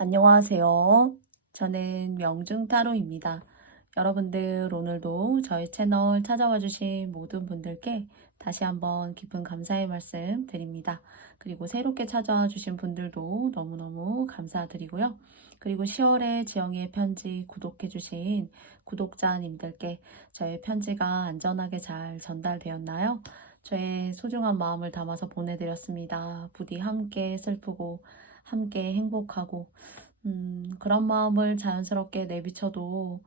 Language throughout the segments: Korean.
안녕하세요. 저는 명중타로입니다. 여러분들 오늘도 저희 채널 찾아와 주신 모든 분들께 다시 한번 깊은 감사의 말씀 드립니다. 그리고 새롭게 찾아와 주신 분들도 너무너무 감사드리고요. 그리고 10월에 지영이의 편지 구독해 주신 구독자님들께 저의 편지가 안전하게 잘 전달되었나요? 저의 소중한 마음을 담아서 보내드렸습니다. 부디 함께 슬프고 함께 행복하고 그런 마음을 자연스럽게 내비쳐도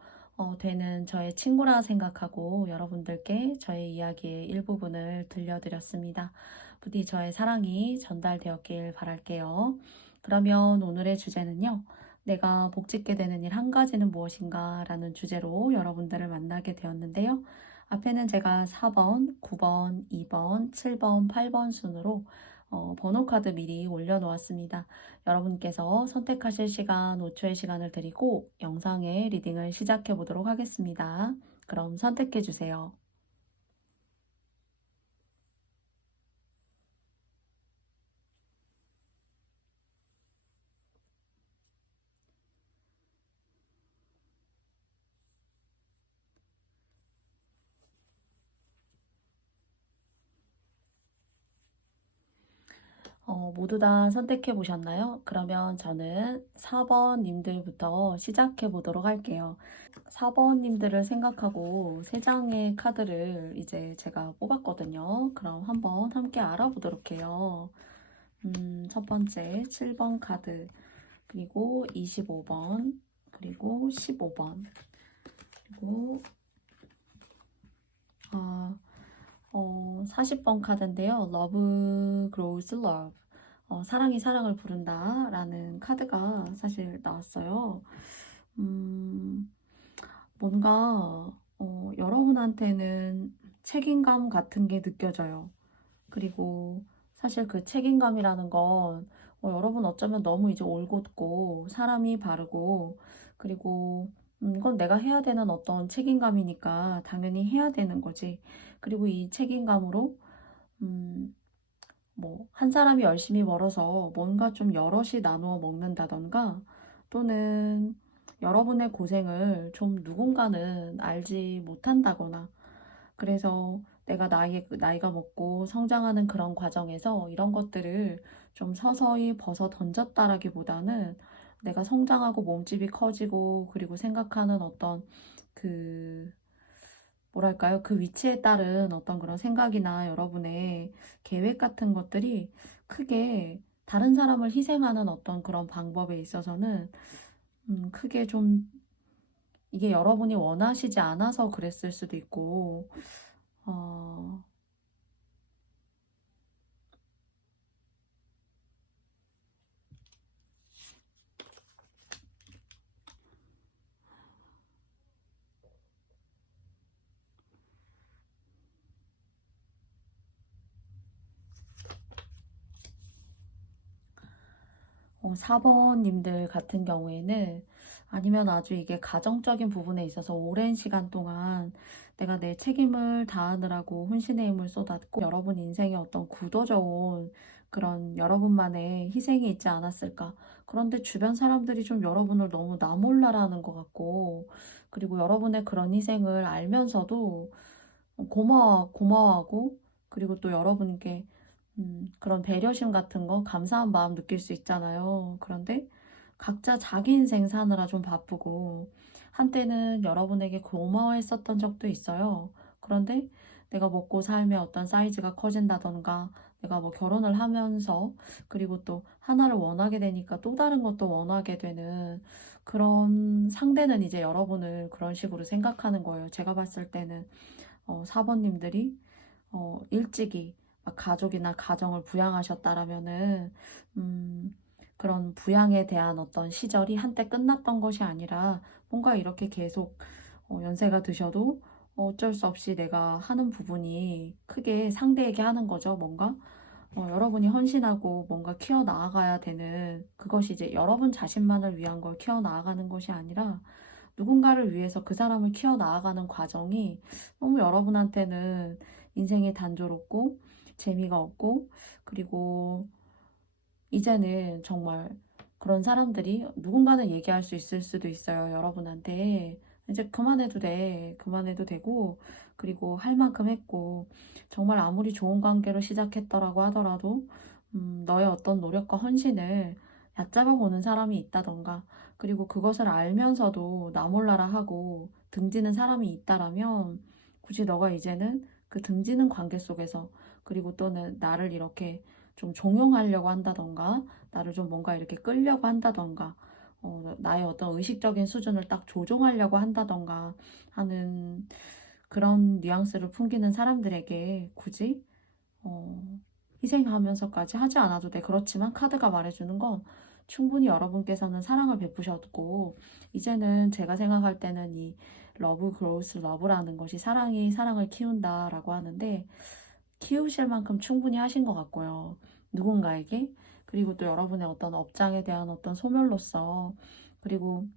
되는 저의 친구라 생각하고 여러분들께 저의 이야기의 일부분을 들려드렸습니다. 부디 저의 사랑이 전달되었길 바랄게요. 그러면 오늘의 주제는요. 내가 복짓게 되는 일 한 가지는 무엇인가 라는 주제로 여러분들을 만나게 되었는데요. 앞에는 제가 4번, 9번, 2번, 7번, 8번 순으로 번호 카드 미리 올려놓았습니다. 여러분께서 선택하실 시간 5초의 시간을 드리고 영상의 리딩을 시작해 보도록 하겠습니다. 그럼 선택해 주세요. 모두 다 선택해 보셨나요? 그러면 저는 4번 님들부터 시작해 보도록 할게요. 4번 님들을 생각하고 3장의 카드를 이제 제가 뽑았거든요. 그럼 한번 함께 알아보도록 해요. 첫 번째 7번 카드, 그리고 25번, 그리고 15번, 그리고 40번 카드인데요. Love grows love. 사랑이 사랑을 부른다 라는 카드가 사실 나왔어요. 뭔가 여러분한테는 책임감 같은 게 느껴져요. 그리고 사실 그 책임감이라는 건 여러분 어쩌면 너무 이제 올곧고 사람이 바르고, 그리고 이건 내가 해야 되는 어떤 책임감이니까 당연히 해야 되는 거지. 그리고 이 책임감으로 음, 뭐 한 사람이 열심히 벌어서 뭔가 좀 여럿이 나누어 먹는다던가, 또는 여러분의 고생을 좀 누군가는 알지 못한다거나, 그래서 내가 나이가 먹고 성장하는 그런 과정에서 이런 것들을 좀 서서히 벗어 던졌다라기보다는 내가 성장하고 몸집이 커지고, 그리고 생각하는 어떤 그 뭐랄까요? 그 위치에 따른 어떤 그런 생각이나 여러분의 계획 같은 것들이 크게 다른 사람을 희생하는 어떤 그런 방법에 있어서는 크게 좀 이게 여러분이 원하시지 않아서 그랬을 수도 있고, 어, 4번님들 같은 경우에는, 아니면 아주 이게 가정적인 부분에 있어서 오랜 시간 동안 내가 내 책임을 다하느라고 혼신의 힘을 쏟았고, 여러분 인생에 어떤 굳어져온 그런 여러분만의 희생이 있지 않았을까. 그런데 주변 사람들이 좀 여러분을 너무 나몰라라는 것 같고, 그리고 여러분의 그런 희생을 알면서도 고마워하고, 그리고 또 여러분께 그런 배려심 같은 거, 감사한 마음 느낄 수 있잖아요. 그런데 각자 자기 인생 사느라 좀 바쁘고, 한때는 여러분에게 고마워했었던 적도 있어요. 그런데 내가 먹고 삶의 어떤 사이즈가 커진다던가, 내가 뭐 결혼을 하면서, 그리고 또 하나를 원하게 되니까 또 다른 것도 원하게 되는 그런 상대는 이제 여러분을 그런 식으로 생각하는 거예요. 제가 봤을 때는 4번님들이 일찍이 막 가족이나 가정을 부양하셨다라면은 그런 부양에 대한 어떤 시절이 한때 끝났던 것이 아니라, 뭔가 이렇게 계속 연세가 드셔도 어쩔 수 없이 내가 하는 부분이 크게 상대에게 하는 거죠. 뭔가 여러분이 헌신하고 뭔가 키워 나아가야 되는 그것이 이제 여러분 자신만을 위한 걸 키워 나아가는 것이 아니라 누군가를 위해서 그 사람을 키워 나아가는 과정이 너무 여러분한테는 인생이 단조롭고 재미가 없고, 그리고 이제는 정말 그런 사람들이 누군가는 얘기할 수 있을 수도 있어요. 여러분한테 이제 그만해도 돼. 그만해도 되고, 그리고 할 만큼 했고, 정말 아무리 좋은 관계로 시작했더라고 하더라도 너의 어떤 노력과 헌신을 얕잡아 보는 사람이 있다던가, 그리고 그것을 알면서도 나 몰라라 하고 등지는 사람이 있다라면, 굳이 너가 이제는 그 등지는 관계 속에서, 그리고 또는 나를 이렇게 좀 종용하려고 한다던가, 나를 좀 뭔가 이렇게 끌려고 한다던가, 나의 어떤 의식적인 수준을 딱 조종하려고 한다던가 하는 그런 뉘앙스를 풍기는 사람들에게 굳이 어, 희생하면서까지 하지 않아도 돼. 그렇지만 카드가 말해주는 건, 충분히 여러분께서는 사랑을 베푸셨고, 이제는 제가 생각할 때는 이 러브 그로우스 러브라는 것이 사랑이 사랑을 키운다라고 하는데, 키우실 만큼 충분히 하신 것 같고요. 누군가에게. 그리고 또 여러분의 어떤 업장에 대한 어떤 소멸로서, 그리고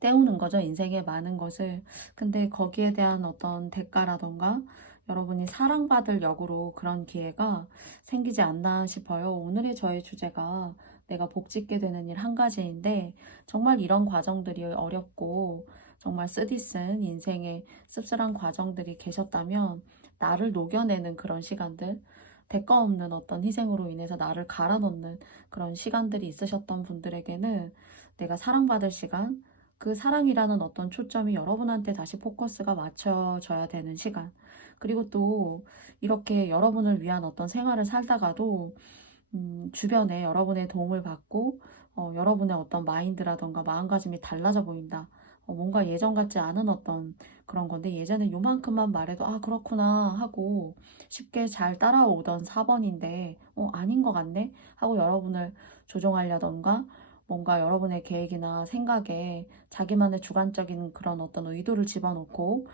때우는 거죠. 인생의 많은 것을. 근데 거기에 대한 어떤 대가라던가, 여러분이 사랑받을 역으로 그런 기회가 생기지 않나 싶어요. 오늘의 저의 주제가 내가 복짓게 되는 일 한 가지인데, 정말 이런 과정들이 어렵고 정말 쓰디쓴 인생의 씁쓸한 과정들이 계셨다면, 나를 녹여내는 그런 시간들, 대가 없는 어떤 희생으로 인해서 나를 갈아넣는 그런 시간들이 있으셨던 분들에게는 내가 사랑받을 시간, 그 사랑이라는 어떤 초점이 여러분한테 다시 포커스가 맞춰져야 되는 시간. 그리고 또 이렇게 여러분을 위한 어떤 생활을 살다가도 주변에 여러분의 도움을 받고 여러분의 어떤 마인드라던가 마음가짐이 달라져 보인다. 뭔가 예전 같지 않은 어떤 그런 건데, 예전에 요만큼만 말해도 아 그렇구나 하고 쉽게 잘 따라오던 4번인데 아닌 것 같네 하고 여러분을 조종하려던가, 뭔가 여러분의 계획이나 생각에 자기만의 주관적인 그런 어떤 의도를 집어넣고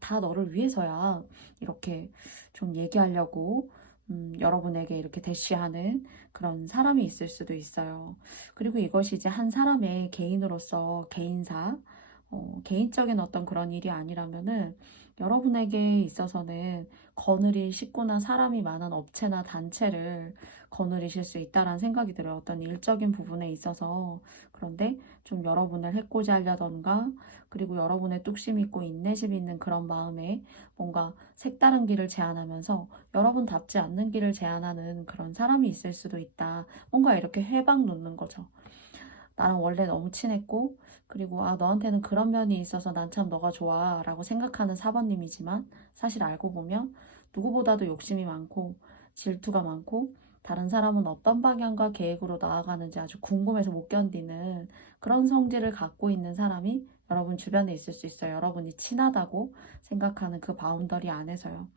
다 너를 위해서야 이렇게 좀 얘기하려고 여러분에게 이렇게 대쉬하는 그런 사람이 있을 수도 있어요. 그리고 이것이 이제 한 사람의 개인으로서 개인사, 개인적인 어떤 그런 일이 아니라면은, 여러분에게 있어서는 거느릴 식구나 사람이 많은 업체나 단체를 거느리실 수 있다라는 생각이 들어요. 어떤 일적인 부분에 있어서. 그런데 좀 여러분을 해코지 하려던가, 그리고 여러분의 뚝심 있고 인내심 있는 그런 마음에 뭔가 색다른 길을 제안하면서 여러분답지 않는 길을 제안하는 그런 사람이 있을 수도 있다. 뭔가 이렇게 회방 놓는 거죠. 나랑 원래 너무 친했고, 그리고 아 너한테는 그런 면이 있어서 난 참 너가 좋아 라고 생각하는 사번님이지만, 사실 알고 보면 누구보다도 욕심이 많고 질투가 많고, 다른 사람은 어떤 방향과 계획으로 나아가는지 아주 궁금해서 못 견디는 그런 성질을 갖고 있는 사람이 여러분 주변에 있을 수 있어요. 여러분이 친하다고 생각하는 그 바운더리 안에서요.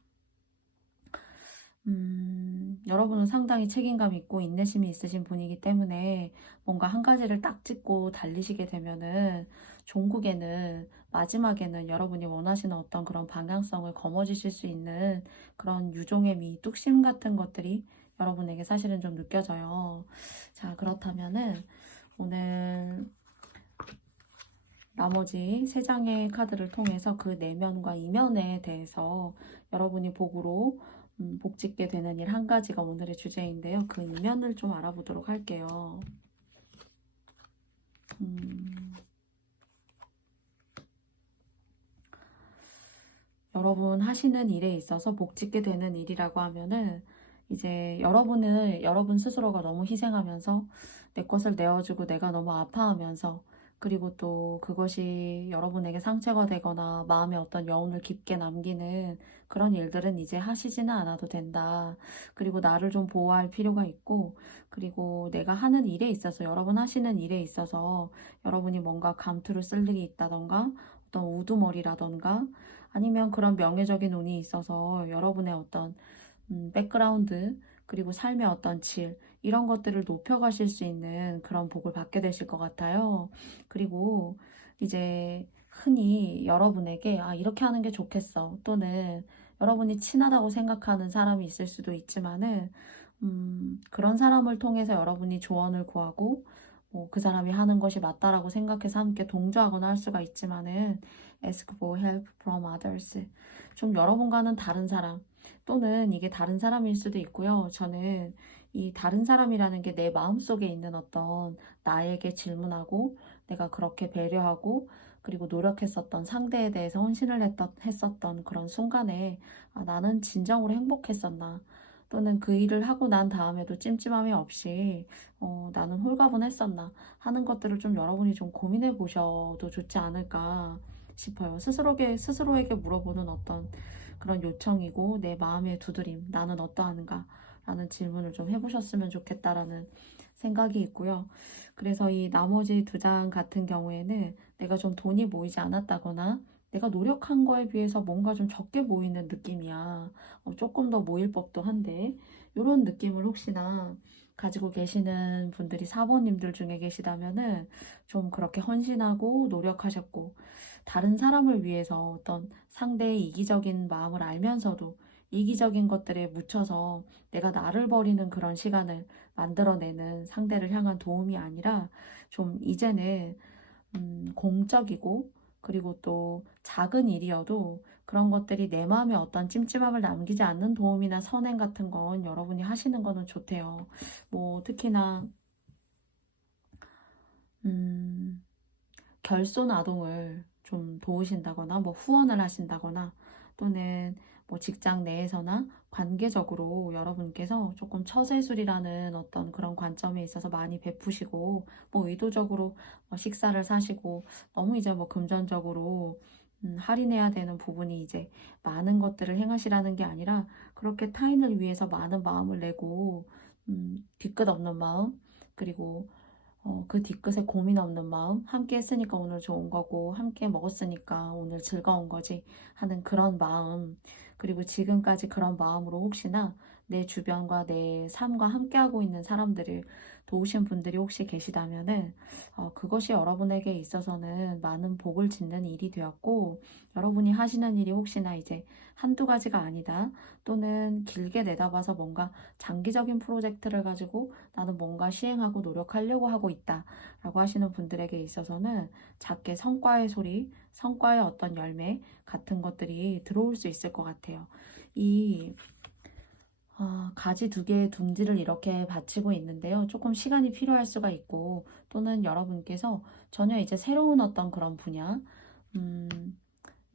여러분은 상당히 책임감 있고 인내심이 있으신 분이기 때문에, 뭔가 한 가지를 딱 짚고 달리시게 되면은 종국에는, 마지막에는 여러분이 원하시는 어떤 그런 방향성을 거머쥐실 수 있는 그런 유종의 미, 뚝심 같은 것들이 여러분에게 사실은 좀 느껴져요. 자, 그렇다면은 오늘 나머지 세 장의 카드를 통해서 그 내면과 이면에 대해서 여러분이 복으로 복짓게 되는 일 한 가지가 오늘의 주제인데요. 그 이면을 좀 알아보도록 할게요. 여러분 하시는 일에 있어서 복짓게 되는 일이라고 하면은, 이제 여러분 스스로가 너무 희생하면서 내 것을 내어주고 내가 너무 아파하면서, 그리고 또 그것이 여러분에게 상처가 되거나 마음에 어떤 여운을 깊게 남기는 그런 일들은 이제 하시지는 않아도 된다. 그리고 나를 좀 보호할 필요가 있고, 그리고 내가 하는 일에 있어서, 여러분 하시는 일에 있어서 여러분이 뭔가 감투를 쓸 일이 있다던가, 어떤 우두머리라던가, 아니면 그런 명예적인 운이 있어서 여러분의 어떤 백그라운드, 그리고 삶의 어떤 질, 이런 것들을 높여가실 수 있는 그런 복을 받게 되실 것 같아요. 그리고 이제 흔히 여러분에게 아 이렇게 하는 게 좋겠어, 또는 여러분이 친하다고 생각하는 사람이 있을 수도 있지만은, 그런 사람을 통해서 여러분이 조언을 구하고 그 사람이 하는 것이 맞다라고 생각해서 함께 동조하거나 할 수가 있지만은, ask for help from others, 좀 여러분과는 다른 사람, 또는 이게 다른 사람일 수도 있고요. 저는 이 다른 사람이라는 게 내 마음속에 있는 어떤 나에게 질문하고 내가 그렇게 배려하고 그리고 노력했었던 상대에 대해서 헌신을 했었던 그런 순간에 나는 진정으로 행복했었나? 또는 그 일을 하고 난 다음에도 찜찜함이 없이 나는 홀가분했었나? 하는 것들을 좀 여러분이 좀 고민해 보셔도 좋지 않을까 싶어요. 스스로에게 물어보는 어떤 그런 요청이고 내 마음의 두드림, 나는 어떠한가? 라는 질문을 좀 해보셨으면 좋겠다라는 생각이 있고요. 그래서 이 나머지 두 장 같은 경우에는 내가 좀 돈이 모이지 않았다거나 내가 노력한 거에 비해서 뭔가 좀 적게 모이는 느낌이야. 조금 더 모일 법도 한데 이런 느낌을 혹시나 가지고 계시는 분들이 사모님들 중에 계시다면은 좀 그렇게 헌신하고 노력하셨고 다른 사람을 위해서 어떤 상대의 이기적인 마음을 알면서도 이기적인 것들에 묻혀서 내가 나를 버리는 그런 시간을 만들어내는 상대를 향한 도움이 아니라 좀 이제는 공적이고 그리고 또 작은 일이어도 그런 것들이 내 마음에 어떤 찜찜함을 남기지 않는 도움이나 선행 같은 건 여러분이 하시는 거는 좋대요. 뭐 특히나 음, 결손 아동을 좀 도우신다거나 뭐 후원을 하신다거나 또는 뭐 직장 내에서나 관계적으로 여러분께서 조금 처세술이라는 어떤 그런 관점에 있어서 많이 베푸시고 뭐 의도적으로 뭐 식사를 사시고 너무 이제 뭐 금전적으로 할인해야 되는 부분이 이제 많은 것들을 행하시라는 게 아니라 그렇게 타인을 위해서 많은 마음을 내고 뒤끝 없는 마음 그리고 그 뒤끝에 고민 없는 마음, 함께 했으니까 오늘 좋은 거고, 함께 먹었으니까 오늘 즐거운 거지 하는 그런 마음, 그리고 지금까지 그런 마음으로 혹시나 내 주변과 내 삶과 함께하고 있는 사람들을 도우신 분들이 혹시 계시다면은, 그것이 여러분에게 있어서는 많은 복을 짓는 일이 되었고, 여러분이 하시는 일이 혹시나 이제 한두 가지가 아니다, 또는 길게 내다봐서 뭔가 장기적인 프로젝트를 가지고 나는 뭔가 시행하고 노력하려고 하고 있다 라고 하시는 분들에게 있어서는 작게 성과의 소리, 성과의 어떤 열매 같은 것들이 들어올 수 있을 것 같아요. 이 가지 두 개의 둥지를 이렇게 받치고 있는데요. 조금 시간이 필요할 수가 있고 또는 여러분께서 전혀 이제 새로운 어떤 그런 분야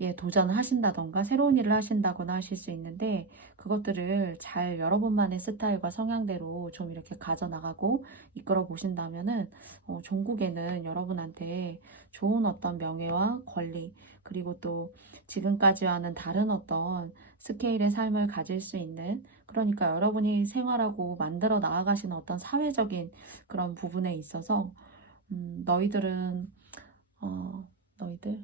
예, 도전을 하신다던가 새로운 일을 하신다거나 하실 수 있는데 그것들을 잘 여러분만의 스타일과 성향대로 좀 이렇게 가져나가고 이끌어 보신다면은 종국에는 여러분한테 좋은 어떤 명예와 권리 그리고 또 지금까지와는 다른 어떤 스케일의 삶을 가질 수 있는 그러니까 여러분이 생활하고 만들어 나아가시는 어떤 사회적인 그런 부분에 있어서 너희들은 너희들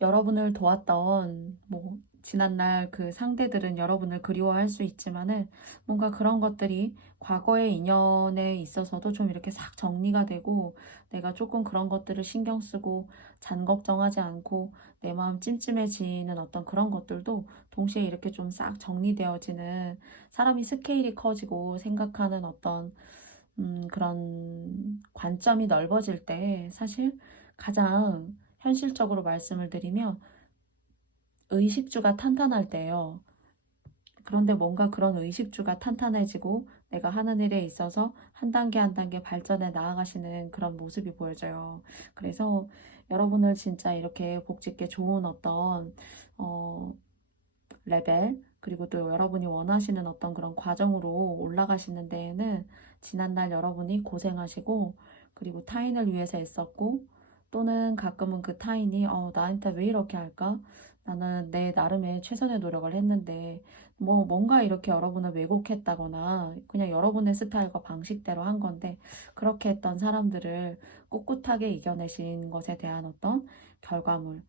여러분을 도왔던 뭐 지난날 그 상대들은 여러분을 그리워할 수 있지만은 뭔가 그런 것들이 과거의 인연에 있어서도 좀 이렇게 싹 정리가 되고 내가 조금 그런 것들을 신경 쓰고 잔 걱정하지 않고 내 마음 찜찜해지는 어떤 그런 것들도 동시에 이렇게 좀 싹 정리되어지는 사람이 스케일이 커지고 생각하는 어떤 그런 관점이 넓어질 때 사실 가장 현실적으로 말씀을 드리면 의식주가 탄탄할 때요. 그런데 뭔가 그런 의식주가 탄탄해지고 내가 하는 일에 있어서 한 단계 한 단계 발전해 나아가시는 그런 모습이 보여져요. 그래서 여러분을 진짜 이렇게 복짓게 좋은 어떤 어, 레벨 그리고 또 여러분이 원하시는 어떤 그런 과정으로 올라가시는 데에는 지난날 여러분이 고생하시고 그리고 타인을 위해서 애썼고 또는 가끔은 그 타인이 나한테 왜 이렇게 할까? 나는 내 나름의 최선의 노력을 했는데 뭐 뭔가 이렇게 여러분을 왜곡했다거나 그냥 여러분의 스타일과 방식대로 한 건데 그렇게 했던 사람들을 꿋꿋하게 이겨내신 것에 대한 어떤 결과물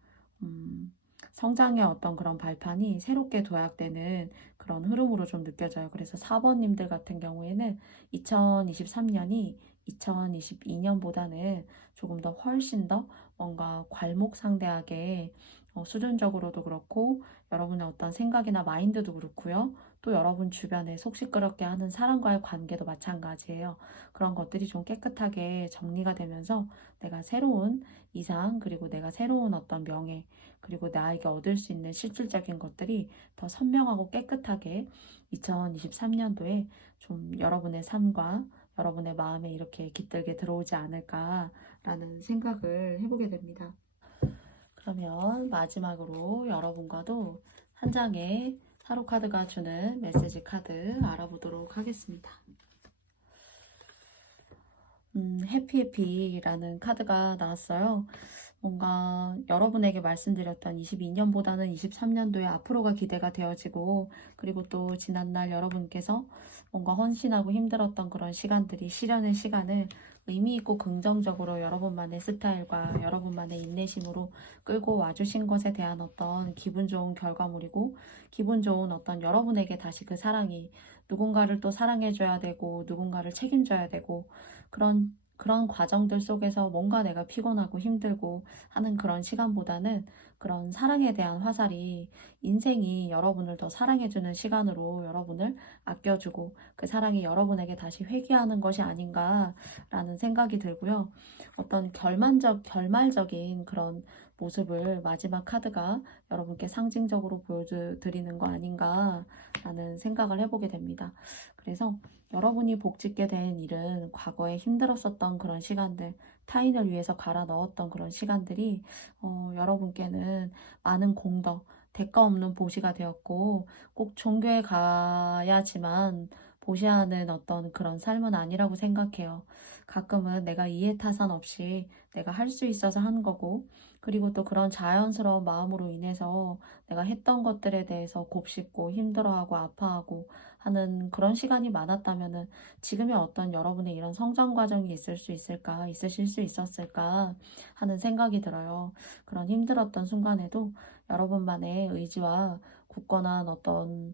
성장의 어떤 그런 발판이 새롭게 도약되는 그런 흐름으로 좀 느껴져요. 그래서 4번님들 같은 경우에는 2023년이 2022년보다는 조금 더 훨씬 더 뭔가 괄목상대하게 수준적으로도 그렇고 여러분의 어떤 생각이나 마인드도 그렇고요. 또 여러분 주변에 속 시끄럽게 하는 사람과의 관계도 마찬가지예요. 그런 것들이 좀 깨끗하게 정리가 되면서 내가 새로운 이상, 그리고 내가 새로운 어떤 명예, 그리고 나에게 얻을 수 있는 실질적인 것들이 더 선명하고 깨끗하게 2023년도에 좀 여러분의 삶과 여러분의 마음에 이렇게 깃들게 들어오지 않을까라는 생각을 해보게 됩니다. 그러면 마지막으로 여러분과도 한 장의 타로 카드가 주는 메시지 카드 알아보도록 하겠습니다. 해피해피라는 카드가 나왔어요. 뭔가 여러분에게 말씀드렸던 22년보다는 23년도에 앞으로가 기대가 되어지고, 그리고 또 지난날 여러분께서 뭔가 헌신하고 힘들었던 그런 시간들이, 실현의 시간을 의미 있고 긍정적으로 여러분만의 스타일과 여러분만의 인내심으로 끌고 와주신 것에 대한 어떤 기분 좋은 결과물이고, 기분 좋은 어떤 여러분에게 다시 그 사랑이, 누군가를 또 사랑해줘야 되고 누군가를 책임져야 되고, 그런 과정들 속에서 뭔가 내가 피곤하고 힘들고 하는 그런 시간보다는 그런 사랑에 대한 화살이, 인생이 여러분을 더 사랑해주는 시간으로 여러분을 아껴주고 그 사랑이 여러분에게 다시 회귀하는 것이 아닌가라는 생각이 들고요. 어떤 결말적인 그런 모습을 마지막 카드가 여러분께 상징적으로 보여드리는 거 아닌가라는 생각을 해보게 됩니다. 그래서 여러분이 복짓게 된 일은 과거에 힘들었었던 그런 시간들, 타인을 위해서 갈아 넣었던 그런 시간들이 여러분께는 많은 공덕, 대가 없는 보시가 되었고, 꼭 종교에 가야지만 보시하는 어떤 그런 삶은 아니라고 생각해요. 가끔은 내가 이해타산 없이 내가 할 수 있어서 한 거고, 그리고 또 그런 자연스러운 마음으로 인해서 내가 했던 것들에 대해서 곱씹고 힘들어하고 아파하고 하는 그런 시간이 많았다면은 지금의 어떤 여러분의 이런 성장 과정이 있으실 수 있었을까 하는 생각이 들어요. 그런 힘들었던 순간에도 여러분만의 의지와 굳건한 어떤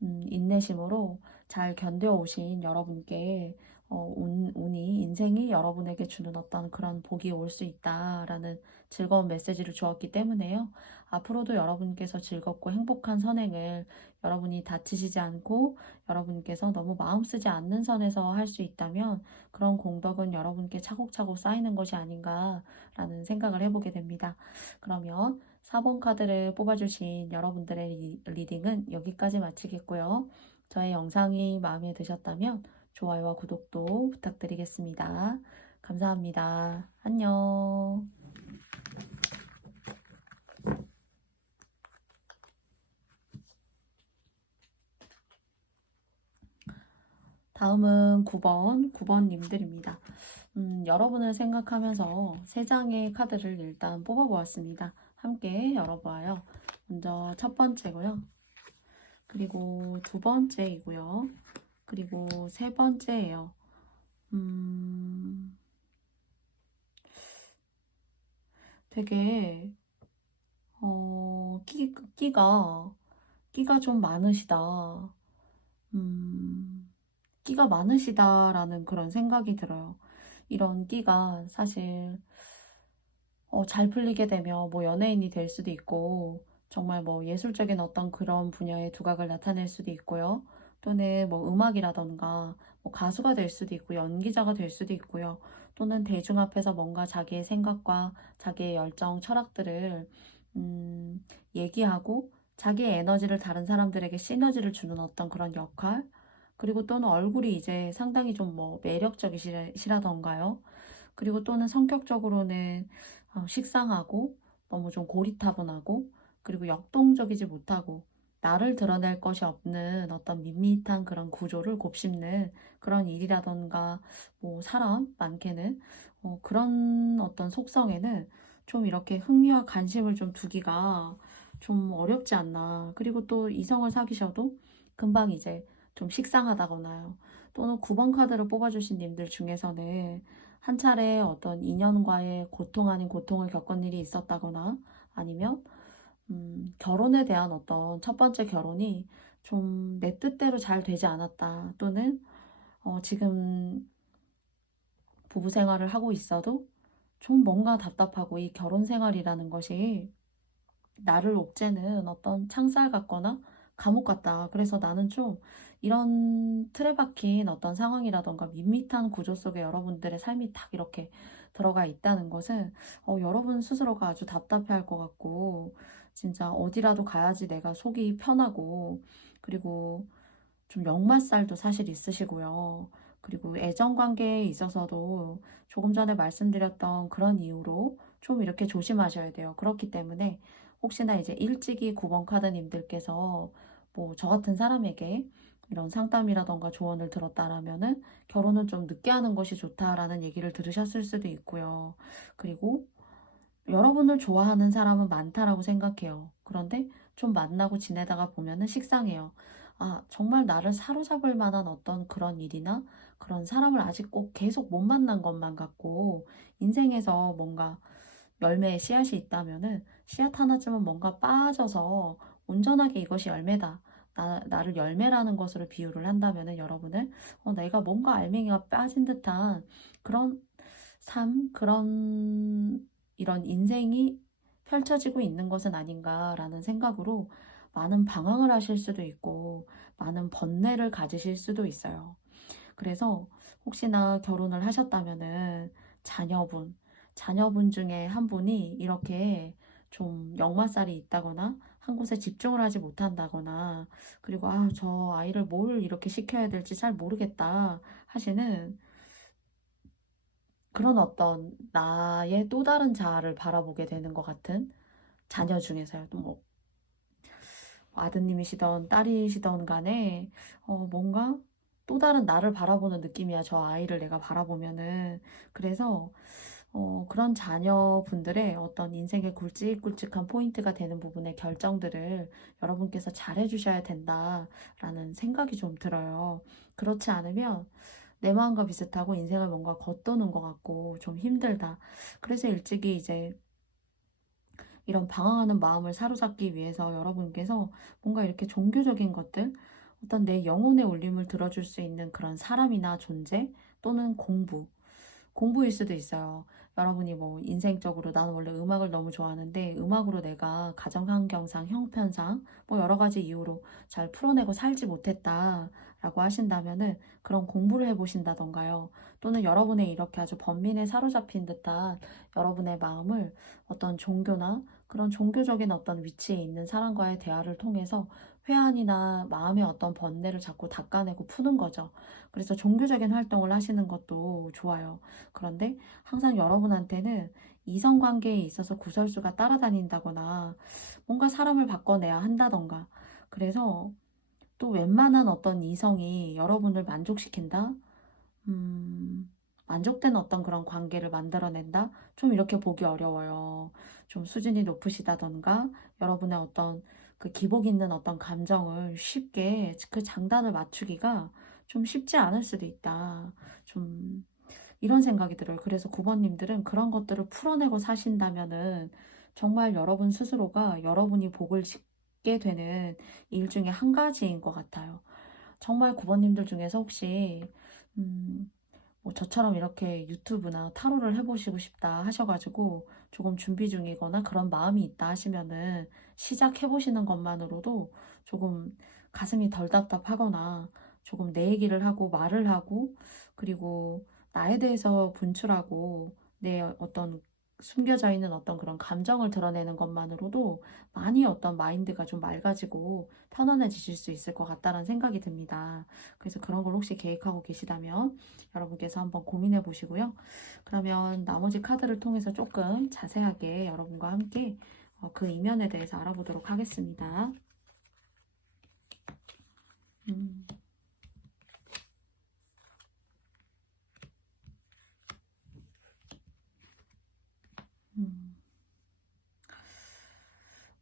인내심으로 잘 견뎌오신 여러분께 운이, 인생이 여러분에게 주는 어떤 그런 복이 올 수 있다라는 즐거운 메시지를 주었기 때문에요. 앞으로도 여러분께서 즐겁고 행복한 선행을, 여러분이 다치시지 않고 여러분께서 너무 마음 쓰지 않는 선에서 할 수 있다면 그런 공덕은 여러분께 차곡차곡 쌓이는 것이 아닌가라는 생각을 해보게 됩니다. 그러면 4번 카드를 뽑아주신 여러분들의 리딩은 여기까지 마치겠고요. 저의 영상이 마음에 드셨다면 좋아요와 구독도 부탁드리겠습니다. 감사합니다. 안녕. 다음은 9번 님들입니다. 여러분을 생각하면서 3장의 카드를 일단 뽑아보았습니다. 함께 열어보아요. 먼저 첫 번째고요. 그리고 두 번째이고요. 그리고 세 번째예요. 되게 끼가 좀 많으시다. 끼가 많으시다라는 그런 생각이 들어요. 이런 끼가 사실 잘 풀리게 되면 뭐 연예인이 될 수도 있고, 정말 뭐 예술적인 어떤 그런 분야의 두각을 나타낼 수도 있고요. 또는 뭐 음악이라던가 뭐 가수가 될 수도 있고, 연기자가 될 수도 있고요. 또는 대중 앞에서 뭔가 자기의 생각과 자기의 열정, 철학들을 얘기하고 자기의 에너지를 다른 사람들에게 시너지를 주는 어떤 그런 역할, 그리고 또는 얼굴이 이제 상당히 좀 뭐 매력적이시라던가요. 그리고 또는 성격적으로는 식상하고 너무 좀 고리타분하고, 그리고 역동적이지 못하고 나를 드러낼 것이 없는 어떤 밋밋한 그런 구조를 곱씹는 그런 일이라던가, 뭐 사람 많게는 그런 어떤 속성에는 좀 이렇게 흥미와 관심을 좀 두기가 좀 어렵지 않나. 그리고 또 이성을 사귀셔도 금방 이제 좀 식상하다거나요. 또는 9번 카드를 뽑아주신 님들 중에서는 한 차례 어떤 인연과의 고통 아닌 고통을 겪은 일이 있었다거나, 아니면 결혼에 대한 어떤 첫 번째 결혼이 좀 내 뜻대로 잘 되지 않았다. 또는 지금 부부 생활을 하고 있어도 좀 뭔가 답답하고, 이 결혼 생활이라는 것이 나를 옥죄는 어떤 창살 같거나 감옥 같다. 그래서 나는 좀 이런 틀에 박힌 어떤 상황이라던가 밋밋한 구조 속에 여러분들의 삶이 딱 이렇게 들어가 있다는 것은 여러분 스스로가 아주 답답해할 것 같고 진짜 어디라도 가야지 내가 속이 편하고 그리고 좀 역마살도 사실 있으시고요. 그리고 애정 관계에 있어서도 조금 전에 말씀드렸던 그런 이유로 좀 이렇게 조심하셔야 돼요. 그렇기 때문에 혹시나 이제 일찍이 9번 카드님들께서 뭐 저 같은 사람에게 이런 상담이라던가 조언을 들었다라면은 결혼은 좀 늦게 하는 것이 좋다라는 얘기를 들으셨을 수도 있고요. 그리고 여러분을 좋아하는 사람은 많다라고 생각해요. 그런데 좀 만나고 지내다가 보면은 식상해요. 아, 정말 나를 사로잡을 만한 어떤 그런 일이나 그런 사람을 아직 꼭 계속 못 만난 것만 같고 인생에서 뭔가 열매의 씨앗이 있다면은 씨앗 하나쯤은 뭔가 빠져서 온전하게 이것이 열매다. 나를 열매라는 것으로 비유를 한다면은 여러분은 내가 뭔가 알맹이가 빠진 듯한 그런 그런 이런 인생이 펼쳐지고 있는 것은 아닌가라는 생각으로 많은 방황을 하실 수도 있고 많은 번뇌를 가지실 수도 있어요. 그래서 혹시나 결혼을 하셨다면은 자녀분 중에 한 분이 이렇게 좀 역마살이 있다거나 한 곳에 집중을 하지 못한다거나 그리고 아, 저 아이를 뭘 이렇게 시켜야 될지 잘 모르겠다 하시는 그런 어떤 나의 또 다른 자아를 바라보게 되는 것 같은 자녀 중에서요. 또 뭐 아드님이시던 딸이시던 간에 뭔가 또 다른 나를 바라보는 느낌이야. 저 아이를 내가 바라보면은. 그래서 그런 자녀분들의 어떤 인생의 굵직굵직한 포인트가 되는 부분의 결정들을 여러분께서 잘 해주셔야 된다라는 생각이 좀 들어요. 그렇지 않으면 내 마음과 비슷하고 인생을 뭔가 겉도는 것 같고 좀 힘들다. 그래서 일찍이 이제 이런 방황하는 마음을 사로잡기 위해서 여러분께서 뭔가 이렇게 종교적인 것들, 어떤 내 영혼의 울림을 들어줄 수 있는 그런 사람이나 존재 또는 공부일 수도 있어요. 여러분이 뭐 인생적으로 나는 원래 음악을 너무 좋아하는데 음악으로 내가 가정환경상, 형편상 뭐 여러 가지 이유로 잘 풀어내고 살지 못했다라고 하신다면은 그런 공부를 해보신다던가요. 또는 여러분의 이렇게 아주 번민에 사로잡힌 듯한 여러분의 마음을 어떤 종교나 그런 종교적인 어떤 위치에 있는 사람과의 대화를 통해서 회한이나 마음의 어떤 번뇌를 자꾸 닦아내고 푸는 거죠. 그래서 종교적인 활동을 하시는 것도 좋아요. 그런데 항상 여러분한테는 이성관계에 있어서 구설수가 따라다닌다거나 뭔가 사람을 바꿔내야 한다던가 그래서 또 웬만한 어떤 이성이 여러분을 만족시킨다? 만족된 어떤 그런 관계를 만들어낸다? 좀 이렇게 보기 어려워요. 좀 수준이 높으시다던가 여러분의 어떤 그 기복 있는 어떤 감정을 쉽게 그 장단을 맞추기가 좀 쉽지 않을 수도 있다. 좀 이런 생각이 들어요. 그래서 9번님들은 그런 것들을 풀어내고 사신다면은 정말 여러분 스스로가 여러분이 복을 짓게 되는 일 중에 한 가지인 것 같아요. 정말 9번님들 중에서 혹시 뭐 저처럼 이렇게 유튜브나 타로를 해보시고 싶다 하셔가지고 조금 준비 중이거나 그런 마음이 있다 하시면은 시작해보시는 것만으로도 조금 가슴이 덜 답답하거나 조금 내 얘기를 하고 말을 하고 그리고 나에 대해서 분출하고 내 어떤 숨겨져 있는 어떤 그런 감정을 드러내는 것만으로도 많이 어떤 마인드가 좀 맑아지고 편안해지실 수 있을 것 같다는 생각이 듭니다. 그래서 그런 걸 혹시 계획하고 계시다면 여러분께서 한번 고민해 보시고요. 그러면 나머지 카드를 통해서 조금 자세하게 여러분과 함께 그 이면에 대해서 알아보도록 하겠습니다. 음, 음.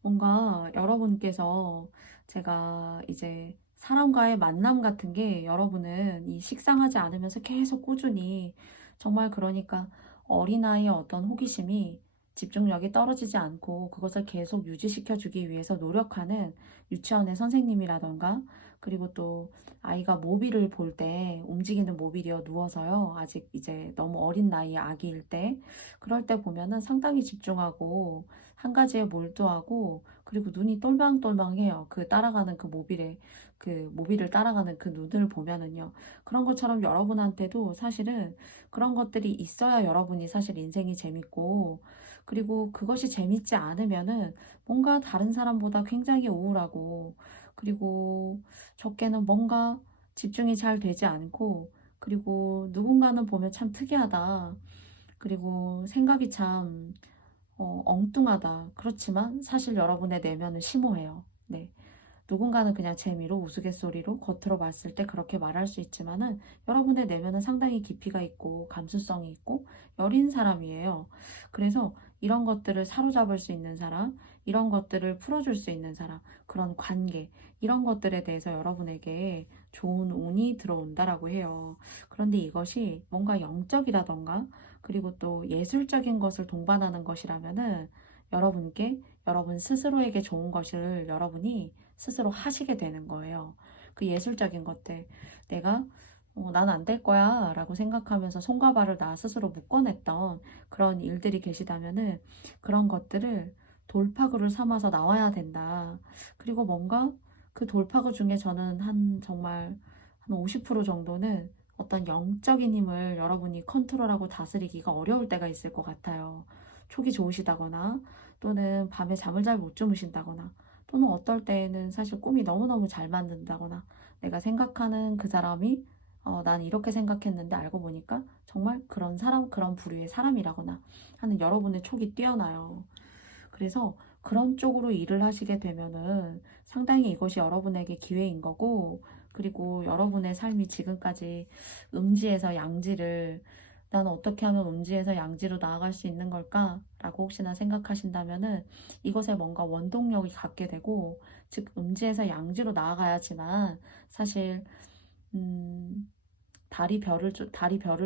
뭔가 여러분께서 제가 이제 사람과의 만남 같은 게 여러분은 이 식상하지 않으면서 계속 꾸준히 정말 그러니까 어린아이의 어떤 호기심이 집중력이 떨어지지 않고 그것을 계속 유지시켜 주기 위해서 노력하는 유치원의 선생님이라던가, 그리고 또 아이가 모빌을 볼 때, 움직이는 모빌이요, 누워서요, 아직 이제 너무 어린 나이의 아기일 때, 그럴 때 보면은 상당히 집중하고 한 가지에 몰두하고, 그리고 눈이 똘망똘망해요. 그 따라가는 그 모빌에, 그 모빌을 따라가는 그 눈을 보면은요. 그런 것처럼 여러분한테도 사실은 그런 것들이 있어야 여러분이 사실 인생이 재밌고, 그리고 그것이 재밌지 않으면은 뭔가 다른 사람보다 굉장히 우울하고, 그리고 적게는 뭔가 집중이 잘 되지 않고, 그리고 누군가는 보면 참 특이하다, 그리고 생각이 참 엉뚱하다. 그렇지만 사실 여러분의 내면은 심오해요. 네. 누군가는 그냥 재미로 우스갯소리로 겉으로 봤을 때 그렇게 말할 수 있지만은 여러분의 내면은 상당히 깊이가 있고 감수성이 있고 여린 사람이에요. 그래서 이런 것들을 사로잡을 수 있는 사람, 이런 것들을 풀어줄 수 있는 사람, 그런 관계, 이런 것들에 대해서 여러분에게 좋은 운이 들어온다라고 해요. 그런데 이것이 뭔가 영적이라던가, 그리고 또 예술적인 것을 동반하는 것이라면은 여러분께, 여러분 스스로에게 좋은 것을 여러분이 스스로 하시게 되는 거예요. 그 예술적인 것들, 내가 난 안 될 거야 라고 생각하면서 손과 발을 나 스스로 묶어냈던 그런 일들이 계시다면은 그런 것들을 돌파구를 삼아서 나와야 된다. 그리고 뭔가 그 돌파구 중에 저는 정말 한 50% 정도는 어떤 영적인 힘을 여러분이 컨트롤하고 다스리기가 어려울 때가 있을 것 같아요. 촉이 좋으시다거나, 또는 밤에 잠을 잘 못 주무신다거나, 또는 어떨 때에는 사실 꿈이 너무너무 잘 맞는다거나, 내가 생각하는 그 사람이 난 이렇게 생각했는데 알고 보니까 정말 그런 사람, 그런 부류의 사람이라거나 하는 여러분의 촉이 뛰어나요. 그래서 그런 쪽으로 일을 하시게 되면은 상당히 이것이 여러분에게 기회인 거고, 그리고 여러분의 삶이 지금까지 음지에서 양지를, 난 어떻게 하면 음지에서 양지로 나아갈 수 있는 걸까? 라고 혹시나 생각하신다면은 이것에 뭔가 원동력이 갖게 되고, 즉 음지에서 양지로 나아가야지만 사실 달이 별을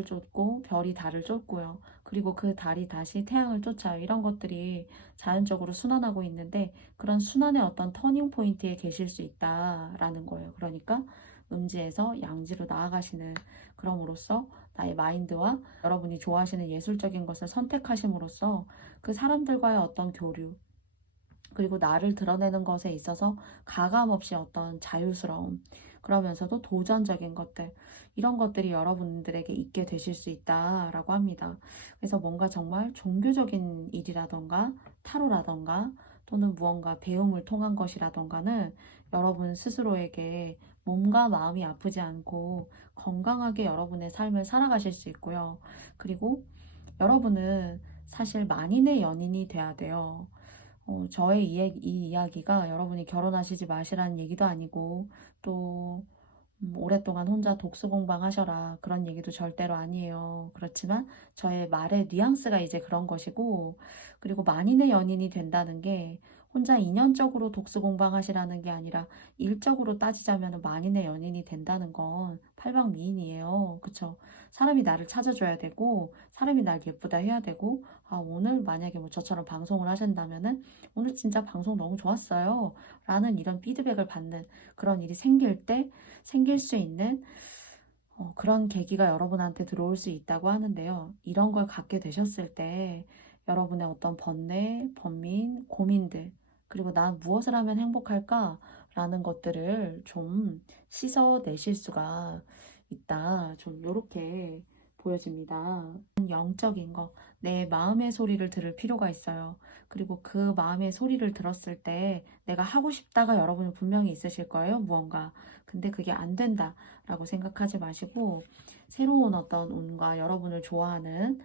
쫓고 별이 달을 쫓고요. 그리고 그 달이 다시 태양을 쫓아요. 이런 것들이 자연적으로 순환하고 있는데, 그런 순환의 어떤 터닝 포인트에 계실 수 있다라는 거예요. 그러니까 음지에서 양지로 나아가시는, 그럼으로써 나의 마인드와 여러분이 좋아하시는 예술적인 것을 선택하심으로써 그 사람들과의 어떤 교류, 그리고 나를 드러내는 것에 있어서 가감 없이 어떤 자유스러움, 그러면서도 도전적인 것들, 이런 것들이 여러분들에게 있게 되실 수 있다라고 합니다. 그래서 뭔가 정말 종교적인 일이라던가 타로라던가, 또는 무언가 배움을 통한 것이라던가는 여러분 스스로에게 몸과 마음이 아프지 않고 건강하게 여러분의 삶을 살아가실 수 있고요. 그리고 여러분은 사실 만인의 연인이 돼야 돼요. 저의 이 이야기가 여러분이 결혼하시지 마시라는 얘기도 아니고, 또 오랫동안 혼자 독수공방 하셔라 그런 얘기도 절대로 아니에요. 그렇지만 저의 말의 뉘앙스가 이제 그런 것이고, 그리고 만인의 연인이 된다는 게 혼자 인연적으로 독수공방 하시라는 게 아니라 일적으로 따지자면 만인의 연인이 된다는 건 팔방미인이에요. 그쵸? 사람이 나를 찾아줘야 되고, 사람이 날 예쁘다 해야 되고, 아, 오늘 만약에 뭐 저처럼 방송을 하신다면은 오늘 진짜 방송 너무 좋았어요 라는 이런 피드백을 받는 그런 일이 생길 수 있는 그런 계기가 여러분한테 들어올 수 있다고 하는데요. 이런 걸 갖게 되셨을 때 여러분의 어떤 번뇌, 번민, 고민들, 그리고 난 무엇을 하면 행복할까? 라는 것들을 좀 씻어내실 수가 있다. 좀 요렇게 보여집니다. 영적인 거, 내 마음의 소리를 들을 필요가 있어요. 그리고 그 마음의 소리를 들었을 때 내가 하고 싶다가 여러분은 분명히 있으실 거예요. 무언가. 근데 그게 안 된다라고 생각하지 마시고, 새로운 어떤 운과 여러분을 좋아하는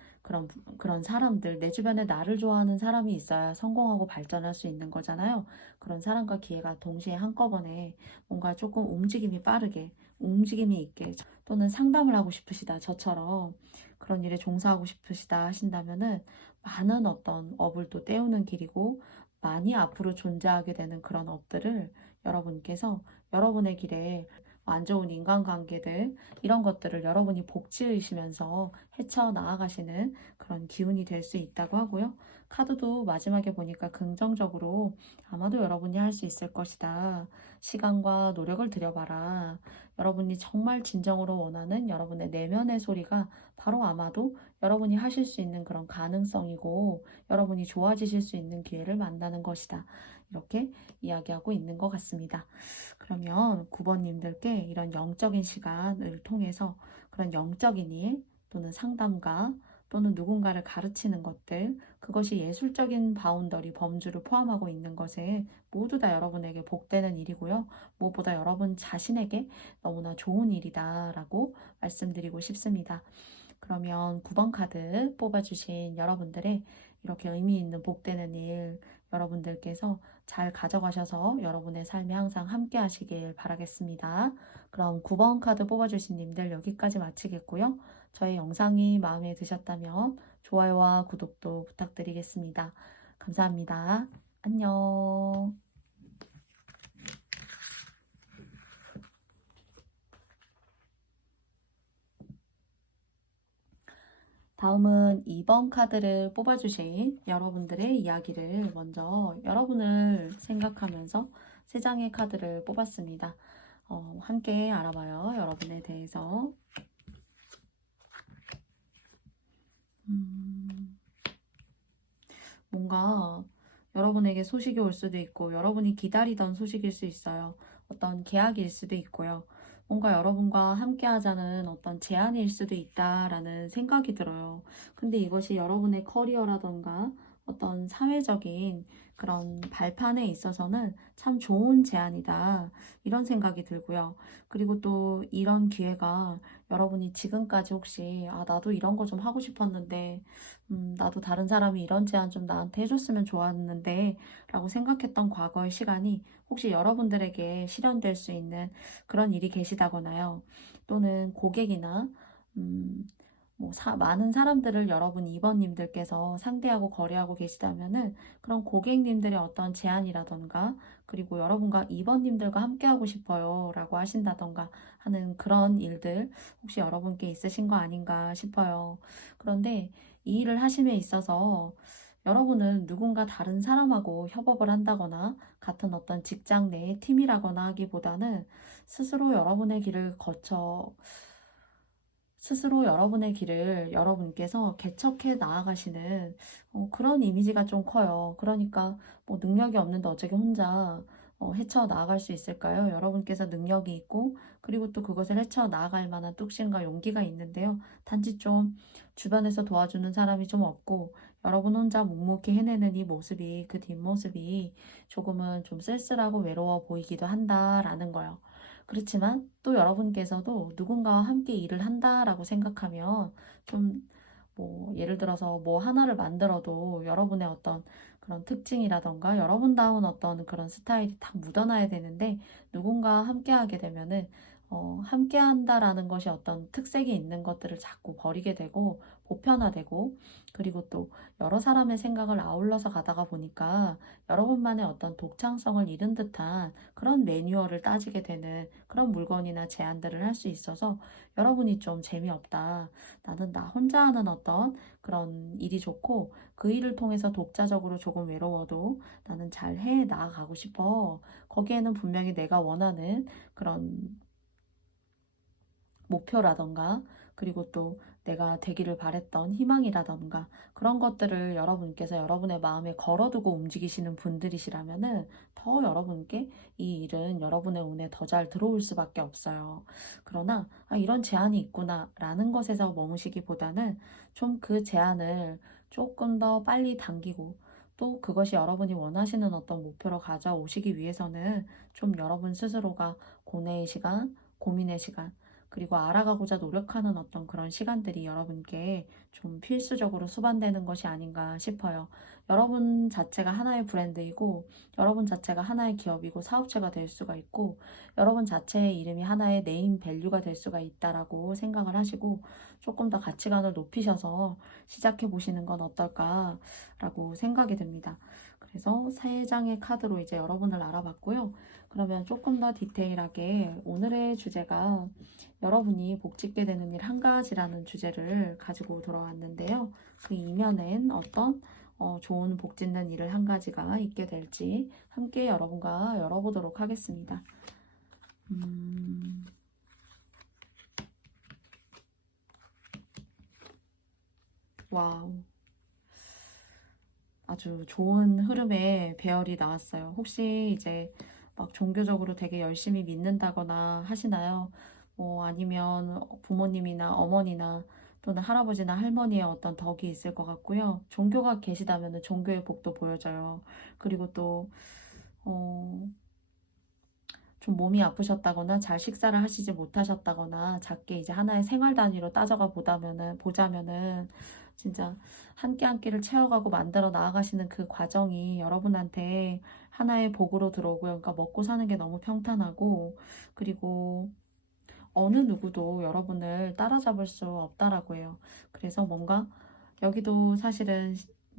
그런 사람들, 내 주변에 나를 좋아하는 사람이 있어야 성공하고 발전할 수 있는 거잖아요. 그런 사람과 기회가 동시에 한꺼번에 뭔가 조금 움직임이 빠르게, 움직임이 있게, 또는 상담을 하고 싶으시다, 저처럼 그런 일에 종사하고 싶으시다 하신다면은 많은 어떤 업을 또 때우는 길이고, 많이 앞으로 존재하게 되는 그런 업들을 여러분께서 여러분의 길에 안 좋은 인간관계들 이런 것들을 여러분이 복지으시면서 헤쳐나가시는 그런 기운이 될 수 있다고 하고요. 카드도 마지막에 보니까 긍정적으로 아마도 여러분이 할 수 있을 것이다. 시간과 노력을 들여봐라. 여러분이 정말 진정으로 원하는 여러분의 내면의 소리가 바로 아마도 여러분이 하실 수 있는 그런 가능성이고 여러분이 좋아지실 수 있는 기회를 만나는 것이다. 이렇게 이야기하고 있는 것 같습니다. 그러면 9번님들께 이런 영적인 시간을 통해서 그런 영적인 일 또는 상담가 또는 누군가를 가르치는 것들 그것이 예술적인 바운더리 범주를 포함하고 있는 것에 모두 다 여러분에게 복되는 일이고요. 무엇보다 여러분 자신에게 너무나 좋은 일이다 라고 말씀드리고 싶습니다. 그러면 9번 카드 뽑아주신 여러분들의 이렇게 의미 있는 복되는 일 여러분들께서 잘 가져가셔서 여러분의 삶에 항상 함께 하시길 바라겠습니다. 그럼 9번 카드 뽑아주신 님들 여기까지 마치겠고요. 저의 영상이 마음에 드셨다면 좋아요와 구독도 부탁드리겠습니다. 감사합니다. 안녕. 다음은 2번 카드를 뽑아주신 여러분들의 이야기를 먼저 여러분을 생각하면서 3장의 카드를 뽑았습니다. 함께 알아봐요. 여러분에 대해서. 뭔가 여러분에게 소식이 올 수도 있고 여러분이 기다리던 소식일 수 있어요. 어떤 계약일 수도 있고요. 뭔가 여러분과 함께 하자는 어떤 제안일 수도 있다라는 생각이 들어요. 근데 이것이 여러분의 커리어라던가 어떤 사회적인 그런 발판에 있어서는 참 좋은 제안이다. 이런 생각이 들고요. 그리고 또 이런 기회가 여러분이 지금까지 혹시 나도 이런 거 좀 하고 싶었는데 나도 다른 사람이 이런 제안 좀 나한테 해줬으면 좋았는데 라고 생각했던 과거의 시간이 혹시 여러분들에게 실현될 수 있는 그런 일이 계시다거나요. 또는 고객이나 많은 사람들을 여러분 2번님들께서 상대하고 거래하고 계시다면은 그런 고객님들의 어떤 제안이라던가 그리고 여러분과 2번님들과 함께 하고 싶어요 라고 하신다던가 하는 그런 일들 혹시 여러분께 있으신 거 아닌가 싶어요. 그런데 이 일을 하심에 있어서 여러분은 누군가 다른 사람하고 협업을 한다거나 같은 어떤 직장 내의 팀이라거나 하기보다는 스스로 여러분의 길을 거쳐 스스로 여러분의 길을 여러분께서 개척해 나아가시는 그런 이미지가 좀 커요. 그러니까 뭐 능력이 없는데 어떻게 혼자 헤쳐 나아갈 수 있을까요? 여러분께서 능력이 있고 그리고 또 그것을 헤쳐 나아갈 만한 뚝심과 용기가 있는데요. 단지 좀 주변에서 도와주는 사람이 좀 없고 여러분 혼자 묵묵히 해내는 이 모습이 그 뒷모습이 조금은 좀 쓸쓸하고 외로워 보이기도 한다라는 거예요. 그렇지만 또 여러분께서도 누군가와 함께 일을 한다라고 생각하면 좀 예를 들어서 뭐 하나를 만들어도 여러분의 어떤 그런 특징이라던가 여러분다운 어떤 그런 스타일이 딱 묻어나야 되는데 누군가와 함께 하게 되면은 함께 한다라는 것이 어떤 특색이 있는 것들을 자꾸 버리게 되고 보편화되고 그리고 또 여러 사람의 생각을 아울러서 가다가 보니까 여러분만의 어떤 독창성을 잃은 듯한 그런 매뉴얼을 따지게 되는 그런 물건이나 제안들을 할 수 있어서 여러분이 좀 재미없다. 나는 나 혼자 하는 어떤 그런 일이 좋고 그 일을 통해서 독자적으로 조금 외로워도 나는 잘 해 나가고 싶어. 거기에는 분명히 내가 원하는 그런 목표라던가 그리고 또 내가 되기를 바랬던 희망이라던가 그런 것들을 여러분께서 여러분의 마음에 걸어두고 움직이시는 분들이시라면은 더 여러분께 이 일은 여러분의 운에 더 잘 들어올 수밖에 없어요. 그러나 이런 제안이 있구나 라는 것에서 머무시기보다는 좀 그 제안을 조금 더 빨리 당기고 또 그것이 여러분이 원하시는 어떤 목표로 가져오시기 위해서는 좀 여러분 스스로가 고뇌의 시간, 고민의 시간 그리고 알아가고자 노력하는 어떤 그런 시간들이 여러분께 좀 필수적으로 수반되는 것이 아닌가 싶어요. 여러분 자체가 하나의 브랜드이고 여러분 자체가 하나의 기업이고 사업체가 될 수가 있고 여러분 자체의 이름이 하나의 네임 밸류가 될 수가 있다라고 생각을 하시고 조금 더 가치관을 높이셔서 시작해 보시는 건 어떨까라고 생각이 듭니다. 그래서 3장의 카드로 이제 여러분을 알아봤고요. 그러면 조금 더 디테일하게 오늘의 주제가 여러분이 복 짓게 되는 일 한 가지라는 주제를 가지고 돌아왔는데요. 그 이면엔 어떤 좋은 복 짓는 일을 한 가지가 있게 될지 함께 여러분과 열어보도록 하겠습니다. 와우. 아주 좋은 흐름의 배열이 나왔어요. 혹시 이제 막 종교적으로 되게 열심히 믿는다거나 하시나요? 아니면 부모님이나 어머니나 또는 할아버지나 할머니의 어떤 덕이 있을 것 같고요. 종교가 계시다면 종교의 복도 보여져요. 그리고 또, 좀 몸이 아프셨다거나 잘 식사를 하시지 못하셨다거나 작게 이제 하나의 생활 단위로 따져가 보자면은 진짜 한 끼 한 끼를 채워가고 만들어 나아가시는 그 과정이 여러분한테 하나의 복으로 들어오고요. 그러니까 먹고 사는 게 너무 평탄하고 그리고 어느 누구도 여러분을 따라잡을 수 없다라고 해요. 그래서 뭔가 여기도 사실은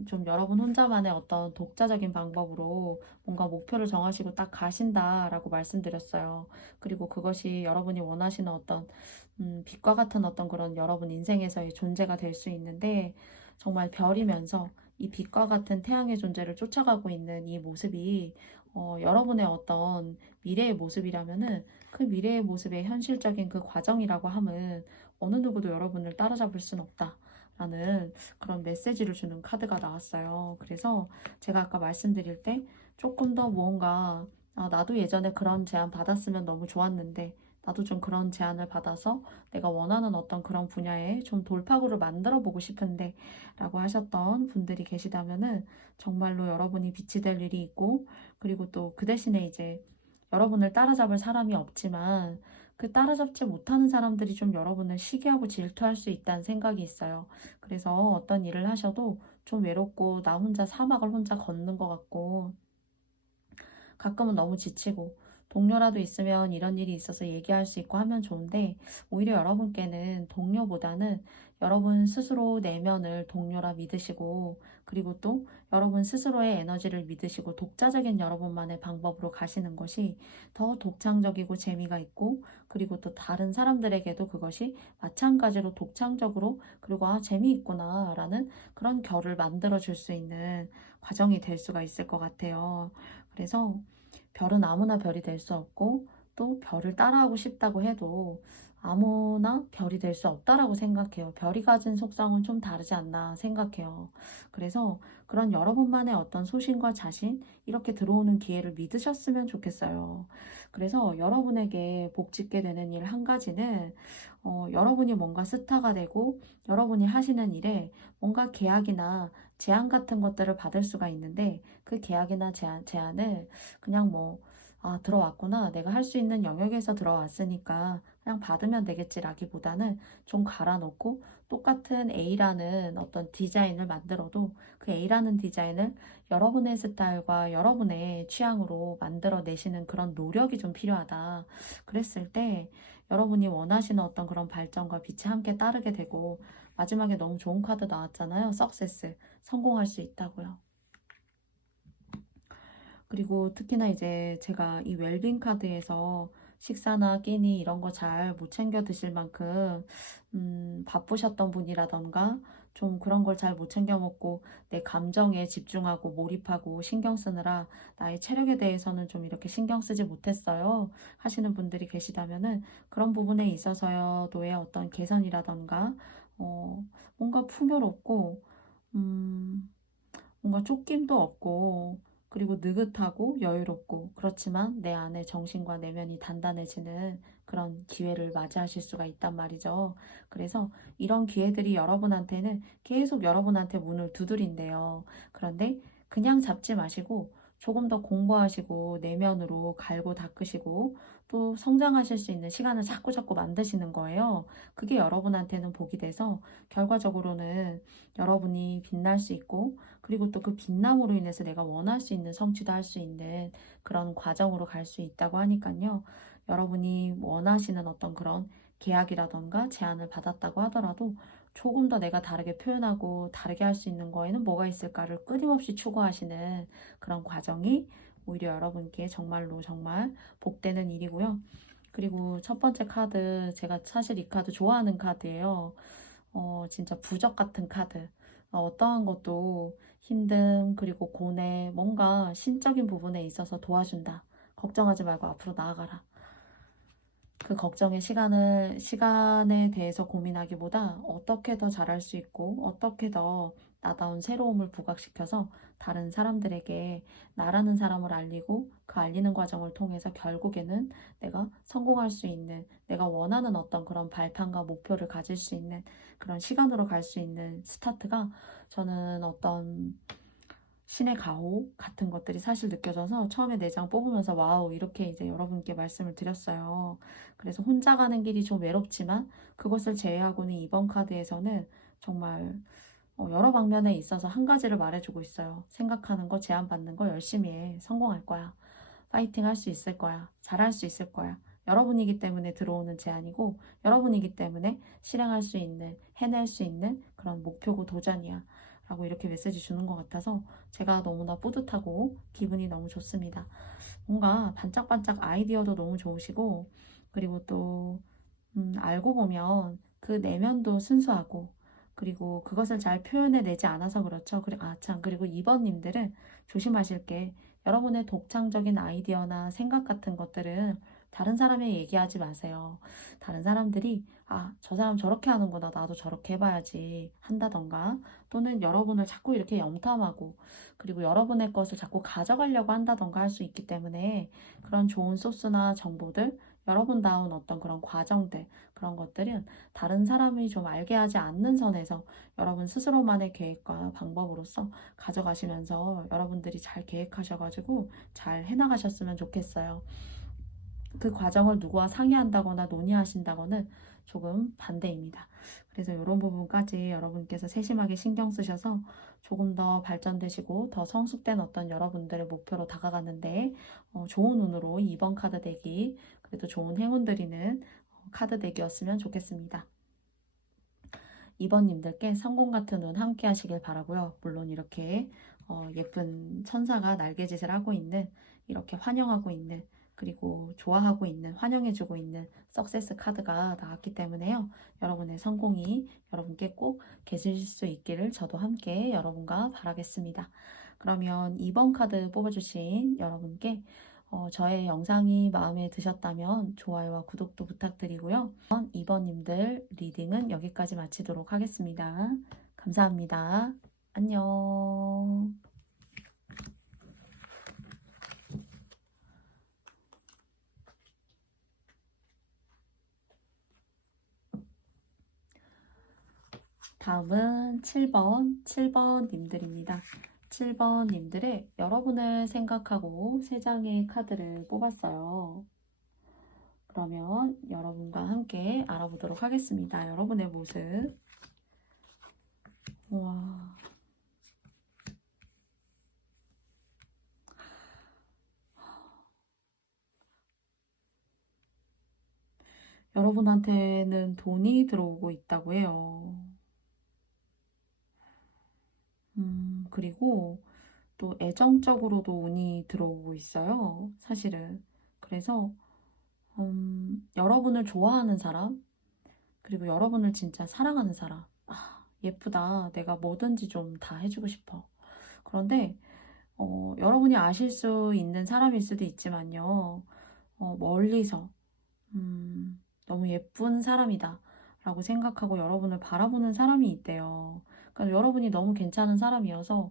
좀 여러분 혼자만의 어떤 독자적인 방법으로 뭔가 목표를 정하시고 딱 가신다라고 말씀드렸어요. 그리고 그것이 여러분이 원하시는 어떤 빛과 같은 어떤 그런 여러분 인생에서의 존재가 될 수 있는데 정말 별이면서 이 빛과 같은 태양의 존재를 쫓아가고 있는 이 모습이 여러분의 어떤 미래의 모습이라면은 그 미래의 모습의 현실적인 그 과정이라고 함은 어느 누구도 여러분을 따라잡을 순 없다. 라는 그런 메시지를 주는 카드가 나왔어요. 그래서 제가 아까 말씀드릴 때 조금 더 무언가 나도 예전에 그런 제안 받았으면 너무 좋았는데 나도 좀 그런 제안을 받아서 내가 원하는 어떤 그런 분야에 좀 돌파구를 만들어 보고 싶은데 라고 하셨던 분들이 계시다면은 정말로 여러분이 빛이 될 일이 있고 그리고 또 그 대신에 이제 여러분을 따라잡을 사람이 없지만 그 따라잡지 못하는 사람들이 좀 여러분을 시기하고 질투할 수 있다는 생각이 있어요. 그래서 어떤 일을 하셔도 좀 외롭고 나 혼자 사막을 혼자 걷는 것 같고 가끔은 너무 지치고 동료라도 있으면 이런 일이 있어서 얘기할 수 있고 하면 좋은데 오히려 여러분께는 동료보다는 여러분 스스로 내면을 동료라 믿으시고 그리고 또 여러분 스스로의 에너지를 믿으시고 독자적인 여러분만의 방법으로 가시는 것이 더 독창적이고 재미가 있고 그리고 또 다른 사람들에게도 그것이 마찬가지로 독창적으로 그리고 재미있구나 라는 그런 결을 만들어 줄 수 있는 과정이 될 수가 있을 것 같아요. 그래서 별은 아무나 별이 될 수 없고 또 별을 따라하고 싶다고 해도 아무나 별이 될 수 없다라고 생각해요. 별이 가진 속성은 좀 다르지 않나 생각해요. 그래서 그런 여러분만의 어떤 소신과 자신 이렇게 들어오는 기회를 믿으셨으면 좋겠어요. 그래서 여러분에게 복 짓게 되는 일 한 가지는 여러분이 뭔가 스타가 되고 여러분이 하시는 일에 뭔가 계약이나 제안 같은 것들을 받을 수가 있는데 그 계약이나 제안을 그냥 들어왔구나. 내가 할 수 있는 영역에서 들어왔으니까 그냥 받으면 되겠지라기보다는 좀 갈아놓고 똑같은 A라는 어떤 디자인을 만들어도 그 A라는 디자인을 여러분의 스타일과 여러분의 취향으로 만들어내시는 그런 노력이 좀 필요하다. 그랬을 때 여러분이 원하시는 어떤 그런 발전과 빛이 함께 따르게 되고 마지막에 너무 좋은 카드 나왔잖아요. 석세스. 성공할 수 있다고요. 그리고 특히나 이제 제가 이 웰빙 카드에서 식사나 끼니 이런 거 잘 못 챙겨 드실 만큼 바쁘셨던 분이라던가 좀 그런 걸 잘 못 챙겨 먹고 내 감정에 집중하고 몰입하고 신경 쓰느라 나의 체력에 대해서는 좀 이렇게 신경 쓰지 못했어요 하시는 분들이 계시다면은 그런 부분에 있어서도의 어떤 개선이라던가 뭔가 풍요롭고 뭔가 쫓김도 없고 그리고 느긋하고 여유롭고 그렇지만 내 안에 정신과 내면이 단단해지는 그런 기회를 맞이하실 수가 있단 말이죠. 그래서 이런 기회들이 여러분한테는 계속 여러분한테 문을 두드린대요. 그런데 그냥 잡지 마시고 조금 더 공부하시고 내면으로 갈고 닦으시고 또 성장하실 수 있는 시간을 자꾸 만드시는 거예요. 그게 여러분한테는 복이 돼서 결과적으로는 여러분이 빛날 수 있고 그리고 또 그 빛남으로 인해서 내가 원할 수 있는 성취도 할 수 있는 그런 과정으로 갈 수 있다고 하니까요. 여러분이 원하시는 어떤 그런 계약이라던가 제안을 받았다고 하더라도 조금 더 내가 다르게 표현하고 다르게 할 수 있는 거에는 뭐가 있을까를 끊임없이 추구하시는 그런 과정이 오히려 여러분께 정말로 정말 복되는 일이고요. 그리고 첫 번째 카드, 제가 사실 이 카드 좋아하는 카드예요. 진짜 부적 같은 카드. 어떠한 것도 힘듦, 그리고 고뇌, 뭔가 신적인 부분에 있어서 도와준다. 걱정하지 말고 앞으로 나아가라. 그 걱정의 시간에 대해서 고민하기보다 어떻게 더 잘할 수 있고, 어떻게 더 나다운 새로움을 부각시켜서 다른 사람들에게 나라는 사람을 알리고 그 알리는 과정을 통해서 결국에는 내가 성공할 수 있는, 내가 원하는 어떤 그런 발판과 목표를 가질 수 있는 그런 시간으로 갈 수 있는 스타트가, 저는 어떤 신의 가호 같은 것들이 사실 느껴져서 처음에 4장 뽑으면서 와우, 이렇게 이제 여러분께 말씀을 드렸어요. 그래서 혼자 가는 길이 좀 외롭지만 그것을 제외하고는 이번 카드에서는 정말 여러 방면에 있어서 한 가지를 말해주고 있어요. 생각하는 거, 제안받는 거 열심히 해. 성공할 거야. 파이팅 할 수 있을 거야. 잘할 수 있을 거야. 여러분이기 때문에 들어오는 제안이고, 여러분이기 때문에 실행할 수 있는, 해낼 수 있는 그런 목표고 도전이야. 라고 이렇게 메시지 주는 것 같아서 제가 너무나 뿌듯하고 기분이 너무 좋습니다. 뭔가 반짝반짝 아이디어도 너무 좋으시고, 그리고 또 알고 보면 그 내면도 순수하고, 그리고 그것을 잘 표현해내지 않아서 그렇죠. 그리고 2번님들은 조심하실 게, 여러분의 독창적인 아이디어나 생각 같은 것들은 다른 사람에게 얘기하지 마세요. 다른 사람들이 저 사람 저렇게 하는구나, 나도 저렇게 해봐야지 한다던가, 또는 여러분을 자꾸 이렇게 염탐하고, 그리고 여러분의 것을 자꾸 가져가려고 한다던가 할 수 있기 때문에, 그런 좋은 소스나 정보들, 여러분다운 어떤 그런 과정들, 그런 것들은 다른 사람이 좀 알게 하지 않는 선에서 여러분 스스로만의 계획과 방법으로서 가져가시면서 여러분들이 잘 계획하셔가지고 잘 해나가셨으면 좋겠어요. 그 과정을 누구와 상의한다거나 논의하신다거는 조금 반대입니다. 그래서 이런 부분까지 여러분께서 세심하게 신경 쓰셔서 조금 더 발전되시고 더 성숙된 어떤 여러분들의 목표로 다가가는데 좋은 운으로 2번 카드 덱이 그래도 좋은 행운 드리는 카드 덱이었으면 좋겠습니다. 2번님들께 성공 같은 운 함께 하시길 바라고요. 물론 이렇게 예쁜 천사가 날개짓을 하고 있는, 이렇게 환영하고 있는, 그리고 좋아하고 있는, 환영해주고 있는 석세스 카드가 나왔기 때문에요. 여러분의 성공이 여러분께 꼭 계실 수 있기를 저도 함께 여러분과 바라겠습니다. 그러면 2번 카드 뽑아주신 여러분께 저의 영상이 마음에 드셨다면 좋아요와 구독도 부탁드리고요. 2번님들 리딩은 여기까지 마치도록 하겠습니다. 감사합니다. 안녕. 다음은 7번 님들입니다. 7번 님들의 여러분을 생각하고 3장의 카드를 뽑았어요. 그러면 여러분과 함께 알아보도록 하겠습니다. 여러분의 모습. 와. 여러분한테는 돈이 들어오고 있다고 해요. 그리고 또 애정적으로도 운이 들어오고 있어요. 사실은. 그래서 여러분을 좋아하는 사람, 그리고 여러분을 진짜 사랑하는 사람. 예쁘다. 내가 뭐든지 좀 다 해주고 싶어. 그런데 여러분이 아실 수 있는 사람일 수도 있지만요. 멀리서 너무 예쁜 사람이다 라고 생각하고 여러분을 바라보는 사람이 있대요. 그러니까 여러분이 너무 괜찮은 사람이어서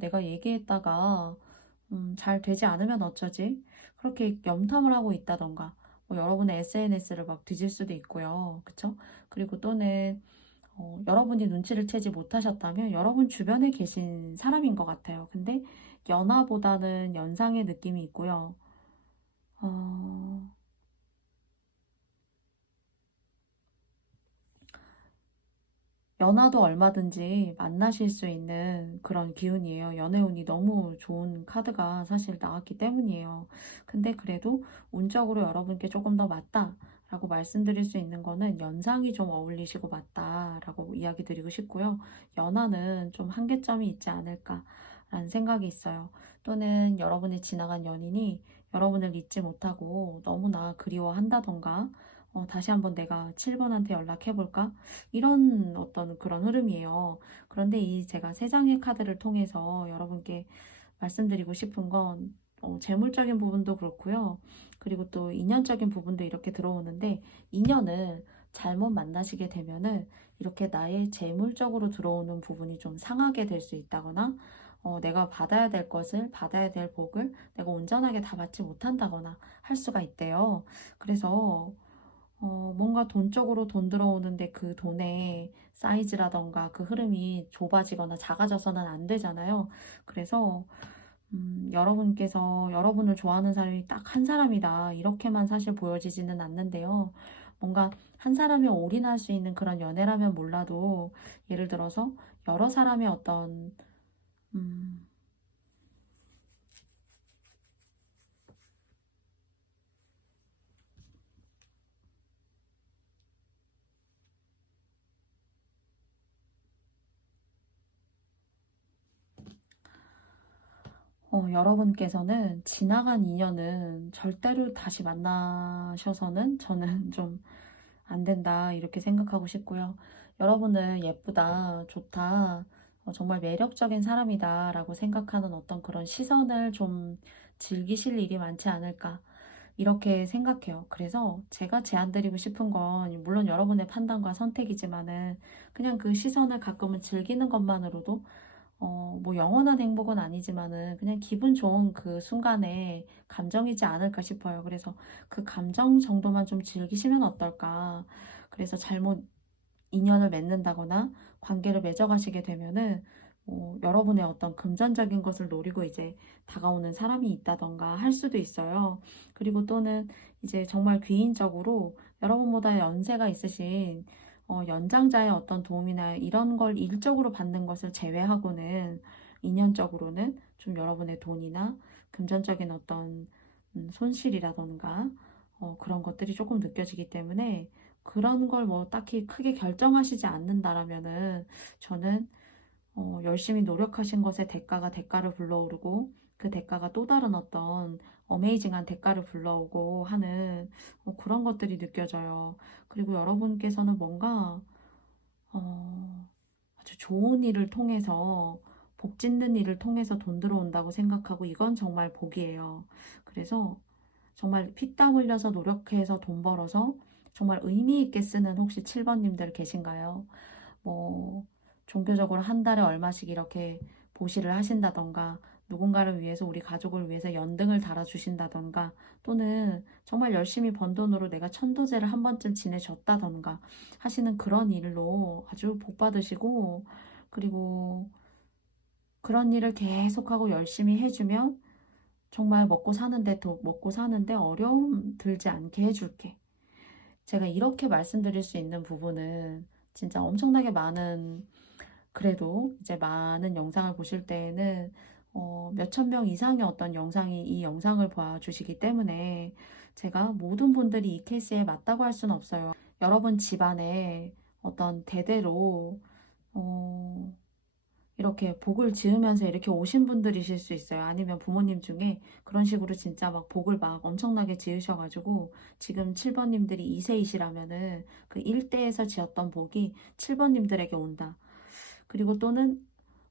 내가 얘기했다가 잘 되지 않으면 어쩌지? 그렇게 염탐을 하고 있다던가, 뭐 여러분의 SNS를 막 뒤질 수도 있고요. 그쵸? 그리고 또는 여러분이 눈치를 채지 못하셨다면 여러분 주변에 계신 사람인 것 같아요. 근데 연하보다는 연상의 느낌이 있고요. 연하도 얼마든지 만나실 수 있는 그런 기운이에요. 연애운이 너무 좋은 카드가 사실 나왔기 때문이에요. 근데 그래도 운적으로 여러분께 조금 더 맞다라고 라고 말씀드릴 수 있는 거는 연상이 좀 어울리시고 맞다라고 이야기 드리고 싶고요. 연하는 좀 한계점이 있지 않을까라는 생각이 있어요. 또는 여러분이 지나간 연인이 여러분을 잊지 못하고 너무나 그리워한다던가 다시 한번 내가 7번한테 연락해볼까? 이런 어떤 그런 흐름이에요. 그런데 이 제가 세 장의 카드를 통해서 여러분께 말씀드리고 싶은 건 재물적인 부분도 그렇고요. 그리고 또 인연적인 부분도 이렇게 들어오는데 인연을 잘못 만나시게 되면은 이렇게 나의 재물적으로 들어오는 부분이 좀 상하게 될 수 있다거나 내가 받아야 될 것을 받아야 될 복을 내가 온전하게 다 받지 못한다거나 할 수가 있대요. 그래서 뭔가 돈 쪽으로 돈 들어오는데 그 돈의 사이즈라던가 그 흐름이 좁아지거나 작아져서는 안 되잖아요. 그래서 여러분께서 여러분을 좋아하는 사람이 딱 한 사람이다. 이렇게만 사실 보여지지는 않는데요. 뭔가 한 사람이 올인할 수 있는 그런 연애라면 몰라도 예를 들어서 여러 사람의 어떤 음, 여러분께서는 지나간 인연은 절대로 다시 만나셔서는 저는 좀 안 된다 이렇게 생각하고 싶고요. 여러분을 예쁘다, 좋다, 정말 매력적인 사람이다 라고 생각하는 어떤 그런 시선을 좀 즐기실 일이 많지 않을까 이렇게 생각해요. 그래서 제가 제안드리고 싶은 건 물론 여러분의 판단과 선택이지만은 그냥 그 시선을 가끔은 즐기는 것만으로도 뭐 영원한 행복은 아니지만은 그냥 기분 좋은 그 순간의 감정이지 않을까 싶어요. 그래서 그 감정 정도만 좀 즐기시면 어떨까. 그래서 잘못 인연을 맺는다거나 관계를 맺어가시게 되면은 여러분의 어떤 금전적인 것을 노리고 이제 다가오는 사람이 있다던가 할 수도 있어요. 그리고 또는 이제 정말 귀인적으로 여러분보다 연세가 있으신 연장자의 어떤 도움이나 이런 걸 일적으로 받는 것을 제외하고는 인연적으로는 좀 여러분의 돈이나 금전적인 어떤 손실이라던가 그런 것들이 조금 느껴지기 때문에 그런 걸 뭐 딱히 크게 결정하시지 않는다라면은 저는 열심히 노력하신 것의 대가가 대가를 불러오르고 그 대가가 또 다른 어떤 어메이징한 대가를 불러오고 하는 그런 것들이 느껴져요. 그리고 여러분께서는 뭔가 아주 좋은 일을 통해서 복 짓는 일을 통해서 돈 들어온다고 생각하고 이건 정말 복이에요. 그래서 정말 피땀 흘려서 노력해서 돈 벌어서 정말 의미 있게 쓰는 혹시 7번님들 계신가요? 뭐 종교적으로 한 달에 얼마씩 이렇게 보시를 하신다던가 누군가를 위해서 우리 가족을 위해서 연등을 달아주신다던가 또는 정말 열심히 번 돈으로 내가 천도제를 한 번쯤 지내줬다던가 하시는 그런 일로 아주 복 받으시고 그리고 그런 일을 계속하고 열심히 해주면 정말 먹고 사는데 어려움 들지 않게 해줄게. 제가 이렇게 말씀드릴 수 있는 부분은 진짜 엄청나게 많은 그래도 이제 많은 영상을 보실 때에는 몇천 명 이상의 어떤 영상이 이 영상을 봐주시기 때문에 제가 모든 분들이 이 케이스에 맞다고 할 수는 없어요. 여러분 집안에 어떤 대대로 어, 이렇게 복을 지으면서 이렇게 오신 분들이실 수 있어요. 아니면 부모님 중에 그런 식으로 진짜 막 복을 막 엄청나게 지으셔가지고 지금 7번님들이 2세이시라면은 그 1대에서 지었던 복이 7번님들에게 온다. 그리고 또는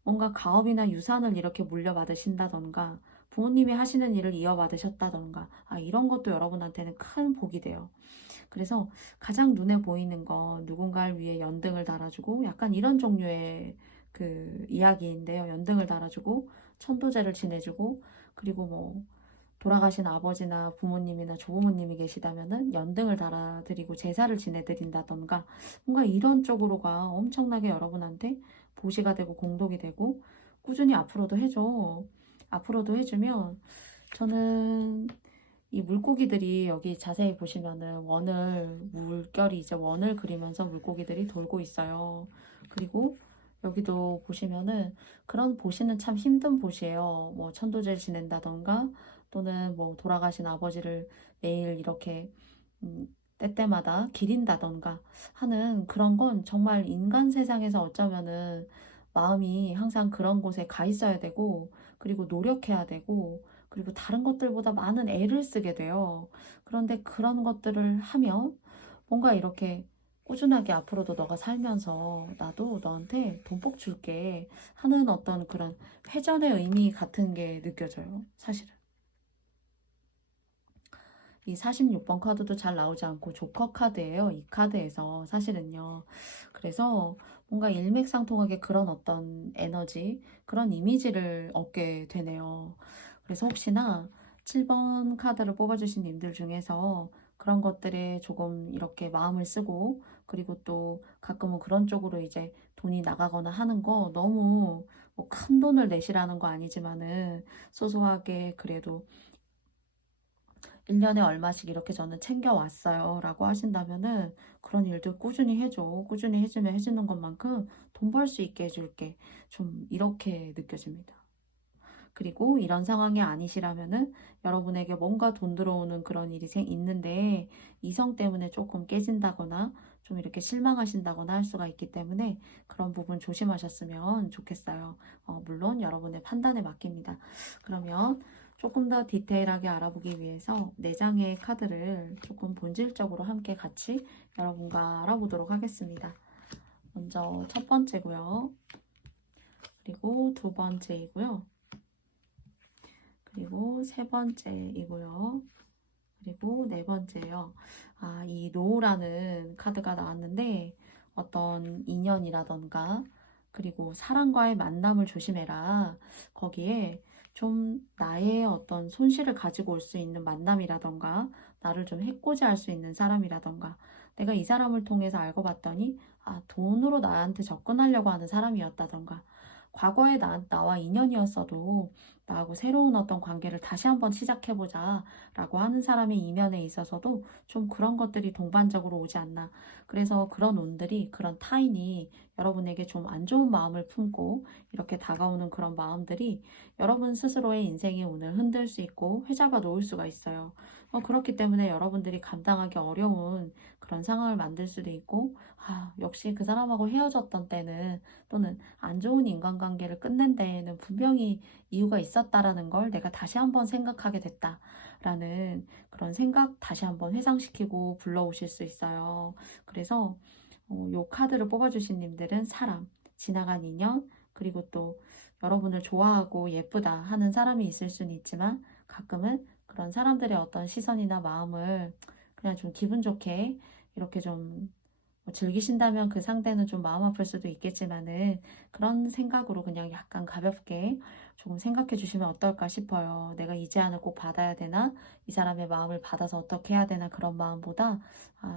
뭔가 가업이나 유산을 이렇게 물려받으신다던가 부모님이 하시는 일을 이어받으셨다던가 이런 것도 여러분한테는 큰 복이 돼요. 그래서 가장 눈에 보이는 건 누군가를 위해 연등을 달아주고 약간 이런 종류의 그 이야기인데요. 연등을 달아주고 천도제를 지내주고 그리고 뭐 돌아가신 아버지나 부모님이나 조부모님이 계시다면은 연등을 달아드리고 제사를 지내드린다던가 뭔가 이런 쪽으로가 엄청나게 여러분한테 보시가 되고 공덕이 되고 꾸준히 앞으로도 해줘. 앞으로도 해주면 저는 이 물고기들이 여기 자세히 보시면은 물결이 이제 원을 그리면서 물고기들이 돌고 있어요. 그리고 여기도 보시면은 그런 보시는 참 힘든 보시예요. 뭐 천도제를 지낸다던가 또는 뭐 돌아가신 아버지를 매일 이렇게 때때마다 기린다던가 하는 그런 건 정말 인간 세상에서 어쩌면은 마음이 항상 그런 곳에 가 있어야 되고, 그리고 노력해야 되고, 그리고 다른 것들보다 많은 애를 쓰게 돼요. 그런데 그런 것들을 하면 뭔가 이렇게 꾸준하게 앞으로도 너가 살면서 나도 너한테 돈복 줄게 하는 어떤 그런 회전의 의미 같은 게 느껴져요, 사실은. 이 46번 카드도 잘 나오지 않고 조커 카드예요. 이 카드에서 사실은요. 그래서 뭔가 일맥상통하게 그런 어떤 에너지, 그런 이미지를 얻게 되네요. 그래서 혹시나 7번 카드를 뽑아주신 님들 중에서 그런 것들에 조금 이렇게 마음을 쓰고, 그리고 또 가끔은 그런 쪽으로 이제 돈이 나가거나 하는 거 너무 뭐 큰 돈을 내시라는 거 아니지만은 소소하게 그래도 1년에 얼마씩 이렇게 저는 챙겨왔어요 라고 하신다면은 그런 일들 꾸준히 해줘. 꾸준히 해주면 해주는 것만큼 돈 벌 수 있게 해줄게. 좀 이렇게 느껴집니다. 그리고 이런 상황이 아니시라면은 여러분에게 뭔가 돈 들어오는 그런 일이 있는데 이성 때문에 조금 깨진다거나 좀 이렇게 실망하신다거나 할 수가 있기 때문에 그런 부분 조심하셨으면 좋겠어요. 물론 여러분의 판단에 맡깁니다. 그러면 조금 더 디테일하게 알아보기 위해서 4장의 카드를 조금 본질적으로 함께 같이 여러분과 알아보도록 하겠습니다. 먼저 첫 번째고요. 그리고 두 번째이고요. 그리고 세 번째이고요. 그리고 네 번째요. 이 노라는 카드가 나왔는데 어떤 인연이라던가 그리고 사람과의 만남을 조심해라. 거기에 좀 나의 어떤 손실을 가지고 올 수 있는 만남이라던가 나를 좀 해코지할 수 있는 사람이라던가 내가 이 사람을 통해서 알고 봤더니 돈으로 나한테 접근하려고 하는 사람이었다던가 과거에 나와 인연이었어도 나하고 새로운 어떤 관계를 다시 한번 시작해보자 라고 하는 사람의 이면에 있어서도 좀 그런 것들이 동반적으로 오지 않나. 그래서 그런 운들이, 그런 타인이 여러분에게 좀 안 좋은 마음을 품고 이렇게 다가오는 그런 마음들이 여러분 스스로의 인생의 운을 흔들 수 있고 회잡아 놓을 수가 있어요. 그렇기 때문에 여러분들이 감당하기 어려운 그런 상황을 만들 수도 있고, 역시 그 사람하고 헤어졌던 때는 또는 안 좋은 인간관계를 끝낸 데에는 분명히 이유가 있었다라는 걸 내가 다시 한번 생각하게 됐다라는 그런 생각 다시 한번 회상시키고 불러오실 수 있어요. 그래서 요 카드를 뽑아주신 님들은 사람, 지나간 인연, 그리고 또 여러분을 좋아하고 예쁘다 하는 사람이 있을 수는 있지만 가끔은 그런 사람들의 어떤 시선이나 마음을 그냥 좀 기분 좋게 이렇게 좀뭐 즐기신다면 그 상대는 좀 마음 아플 수도 있겠지만은 그런 생각으로 그냥 약간 가볍게 조금 생각해 주시면 어떨까 싶어요. 내가 이 제안을 꼭 받아야 되나? 이 사람의 마음을 받아서 어떻게 해야 되나? 그런 마음보다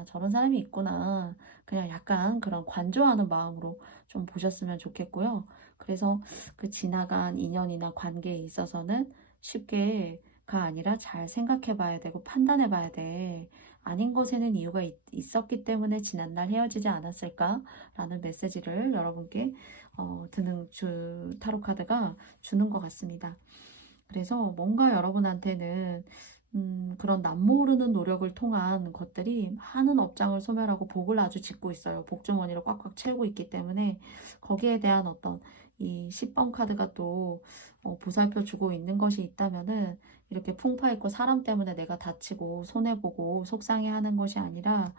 저런 사람이 있구나. 그냥 약간 그런 관조하는 마음으로 좀 보셨으면 좋겠고요. 그래서 그 지나간 인연이나 관계에 있어서는 쉽게가 아니라 잘 생각해 봐야 되고 판단해 봐야 돼. 아닌 것에는 이유가 있었기 때문에 지난날 헤어지지 않았을까라는 메시지를 여러분께 드는 타로 카드가 주는 것 같습니다. 그래서 뭔가 여러분한테는 그런 남모르는 노력을 통한 것들이 많은 업장을 소멸하고 복을 아주 짓고 있어요. 복주머니를 꽉꽉 채우고 있기 때문에 거기에 대한 어떤 이 10번 카드가 또 보살펴 주고 있는 것이 있다면은 이렇게 풍파 있고 사람 때문에 내가 다치고 손해보고 속상해하는 것이 아니라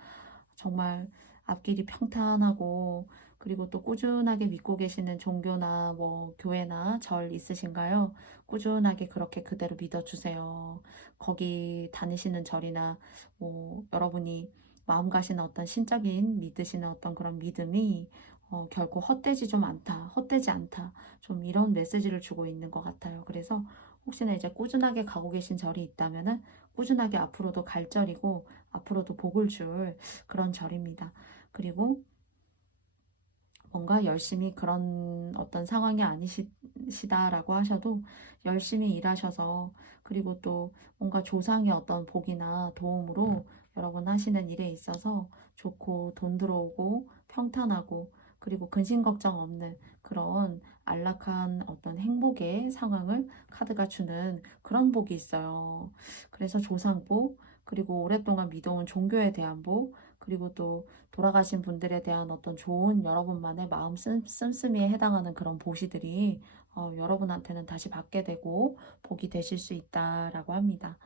정말 앞길이 평탄하고 그리고 또 꾸준하게 믿고 계시는 종교나 뭐 교회나 절 있으신가요? 꾸준하게 그렇게 그대로 믿어주세요. 거기 다니시는 절이나 뭐 여러분이 마음 가시는 어떤 신적인 믿으시는 어떤 그런 믿음이 결코 헛되지 않다. 좀 이런 메시지를 주고 있는 것 같아요. 그래서 혹시나 이제 꾸준하게 가고 계신 절이 있다면은 꾸준하게 앞으로도 갈 절이고 앞으로도 복을 줄 그런 절입니다. 그리고 뭔가 열심히 그런 어떤 상황이 아니시다라고 하셔도 열심히 일하셔서 그리고 또 뭔가 조상의 어떤 복이나 도움으로 여러분 하시는 일에 있어서 좋고 돈 들어오고 평탄하고 그리고 근심 걱정 없는 그런 안락한 어떤 행복의 상황을 카드가 주는 그런 복이 있어요. 그래서 조상복 그리고 오랫동안 믿어온 종교에 대한 복, 그리고 또 돌아가신 분들에 대한 어떤 좋은 여러분만의 마음 씀씀이에 해당하는 그런 보시들이 여러분한테는 다시 받게 되고 복이 되실 수 있다라고 합니다.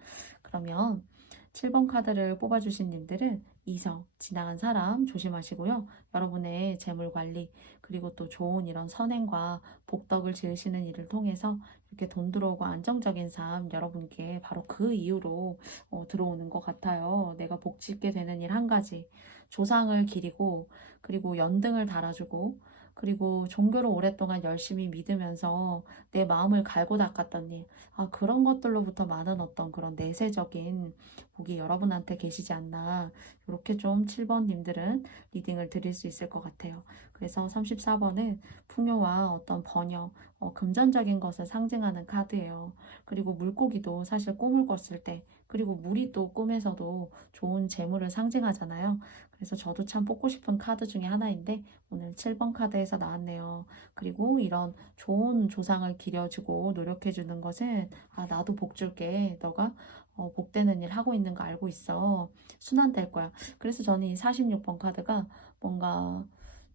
그러면 7번 카드를 뽑아주신 님들은 이성, 지나간 사람 조심하시고요. 여러분의 재물 관리, 그리고 또 좋은 이런 선행과 복덕을 지으시는 일을 통해서 이렇게 돈 들어오고 안정적인 삶 여러분께 바로 그 이유로 들어오는 것 같아요. 내가 복 짓게 되는 일 한 가지, 조상을 기리고 그리고 연등을 달아주고 그리고 종교를 오랫동안 열심히 믿으면서 내 마음을 갈고 닦았던 일, 그런 것들로부터 많은 어떤 그런 내세적인 복이 여러분한테 계시지 않나, 이렇게 좀 7번님들은 리딩을 드릴 수 있을 것 같아요. 그래서 34번은 풍요와 어떤 번영, 금전적인 것을 상징하는 카드예요. 그리고 물고기도 사실 꿈을 꿨을 때, 그리고 물이 또 꿈에서도 좋은 재물을 상징하잖아요. 그래서 저도 참 뽑고 싶은 카드 중에 하나인데 오늘 7번 카드에서 나왔네요. 그리고 이런 좋은 조상을 기려주고 노력해주는 것은 나도 복 줄게. 너가 복되는 일 하고 있는 거 알고 있어. 순환될 거야. 그래서 저는 이 46번 카드가 뭔가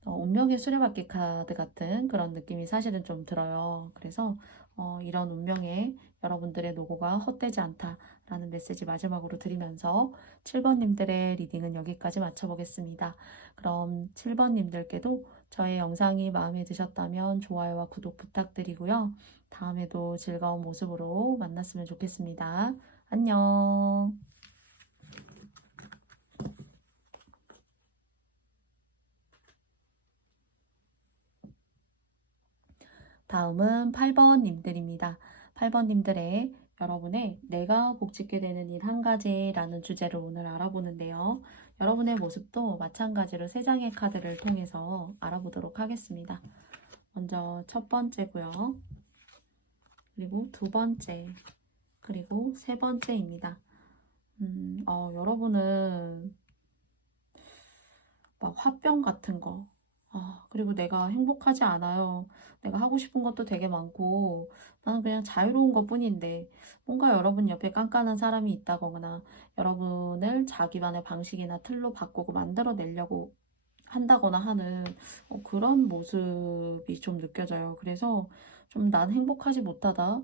운명의 수레바퀴 카드 같은 그런 느낌이 사실은 좀 들어요. 그래서 이런 운명에 여러분들의 노고가 헛되지 않다라는 메시지 마지막으로 드리면서 7번님들의 리딩은 여기까지 마쳐보겠습니다. 그럼 7번님들께도 저의 영상이 마음에 드셨다면 좋아요와 구독 부탁드리고요. 다음에도 즐거운 모습으로 만났으면 좋겠습니다. 안녕. 다음은 8번님들입니다. 8번님들의 여러분의 내가 복짓게 되는 일 한 가지라는 주제를 오늘 알아보는데요. 여러분의 모습도 마찬가지로 세 장의 카드를 통해서 알아보도록 하겠습니다. 먼저 첫 번째고요. 그리고 두 번째, 그리고 세 번째입니다. 여러분은 막 화병 같은 거, 그리고 내가 행복하지 않아요. 내가 하고 싶은 것도 되게 많고 나는 그냥 자유로운 것뿐인데 뭔가 여러분 옆에 깐깐한 사람이 있다거나 여러분을 자기만의 방식이나 틀로 바꾸고 만들어내려고 한다거나 하는 그런 모습이 좀 느껴져요. 그래서 좀 난 행복하지 못하다.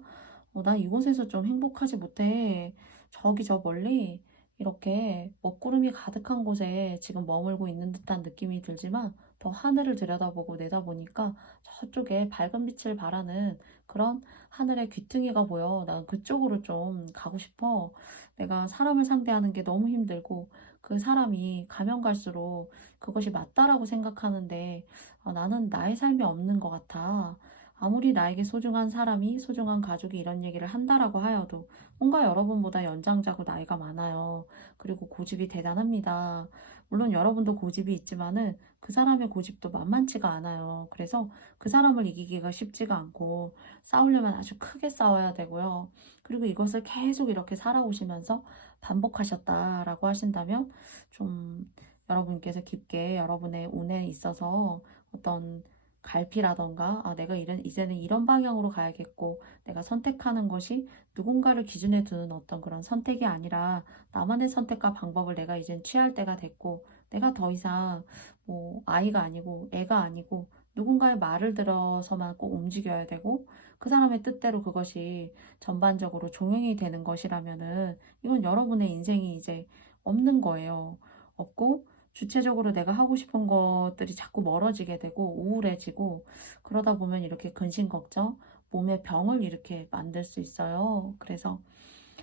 난 이곳에서 좀 행복하지 못해. 저기 저 멀리 이렇게 먹구름이 가득한 곳에 지금 머물고 있는 듯한 느낌이 들지만 더 하늘을 들여다보고 내다보니까 저쪽에 밝은 빛을 발하는 그런 하늘의 귀퉁이가 보여. 난 그쪽으로 좀 가고 싶어. 내가 사람을 상대하는 게 너무 힘들고 그 사람이 가면 갈수록 그것이 맞다라고 생각하는데 나는 나의 삶이 없는 것 같아. 아무리 나에게 소중한 사람이, 소중한 가족이 이런 얘기를 한다라고 하여도 뭔가 여러분보다 연장자고 나이가 많아요. 그리고 고집이 대단합니다. 물론 여러분도 고집이 있지만은 그 사람의 고집도 만만치가 않아요. 그래서 그 사람을 이기기가 쉽지가 않고 싸우려면 아주 크게 싸워야 되고요. 그리고 이것을 계속 이렇게 살아오시면서 반복하셨다라고 하신다면 좀 여러분께서 깊게 여러분의 운에 있어서 어떤 갈피라던가 내가 이제는 이런 방향으로 가야겠고 내가 선택하는 것이 누군가를 기준에 두는 어떤 그런 선택이 아니라 나만의 선택과 방법을 내가 이젠 취할 때가 됐고 내가 더 이상 뭐 아이가 아니고 애가 아니고 누군가의 말을 들어서만 꼭 움직여야 되고 그 사람의 뜻대로 그것이 전반적으로 종용이 되는 것이라면은 이건 여러분의 인생이 이제 없는 거예요. 없고 주체적으로 내가 하고 싶은 것들이 자꾸 멀어지게 되고 우울해지고 그러다 보면 이렇게 근심 걱정, 몸에 병을 이렇게 만들 수 있어요. 그래서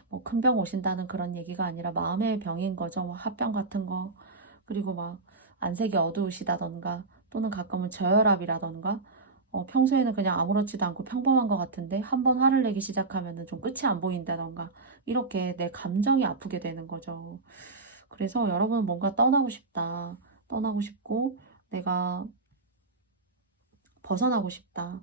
뭐 큰 병 오신다는 그런 얘기가 아니라 마음의 병인 거죠. 뭐 합병 같은 거. 그리고 막 안색이 어두우시다던가 또는 가끔은 저혈압이라던가 평소에는 그냥 아무렇지도 않고 평범한 것 같은데 한 번 화를 내기 시작하면은 좀 끝이 안 보인다던가 이렇게 내 감정이 아프게 되는 거죠. 그래서 여러분은 뭔가 떠나고 싶다. 떠나고 싶고 내가 벗어나고 싶다.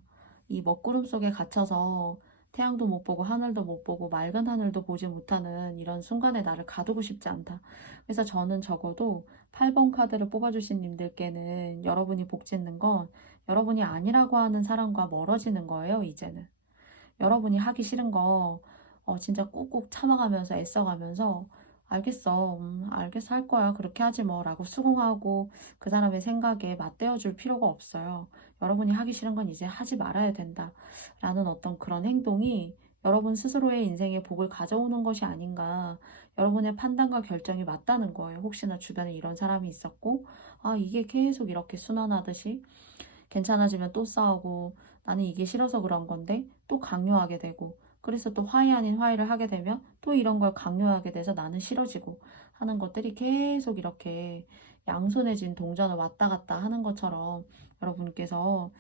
이 먹구름 속에 갇혀서 태양도 못 보고 하늘도 못 보고 맑은 하늘도 보지 못하는 이런 순간에 나를 가두고 싶지 않다. 그래서 저는 적어도 8번 카드를 뽑아주신 님들께는 여러분이 복 짓는 건 여러분이 아니라고 하는 사람과 멀어지는 거예요, 이제는. 여러분이 하기 싫은 거 진짜 꾹꾹 참아가면서 애써가면서 알겠어. 알겠어. 할 거야. 그렇게 하지 뭐. 라고 수긍하고 그 사람의 생각에 맞대어 줄 필요가 없어요. 여러분이 하기 싫은 건 이제 하지 말아야 된다. 라는 어떤 그런 행동이 여러분 스스로의 인생에 복을 가져오는 것이 아닌가. 여러분의 판단과 결정이 맞다는 거예요. 혹시나 주변에 이런 사람이 있었고, 아, 이게 계속 이렇게 순환하듯이 괜찮아지면 또 싸우고 나는 이게 싫어서 그런 건데 또 강요하게 되고 그래서 또 화해 아닌 화해를 하게 되면 또 이런 걸 강요하게 돼서 나는 싫어지고 하는 것들이 계속 이렇게 양손에 쥔 동전을 왔다 갔다 하는 것처럼 여러분께서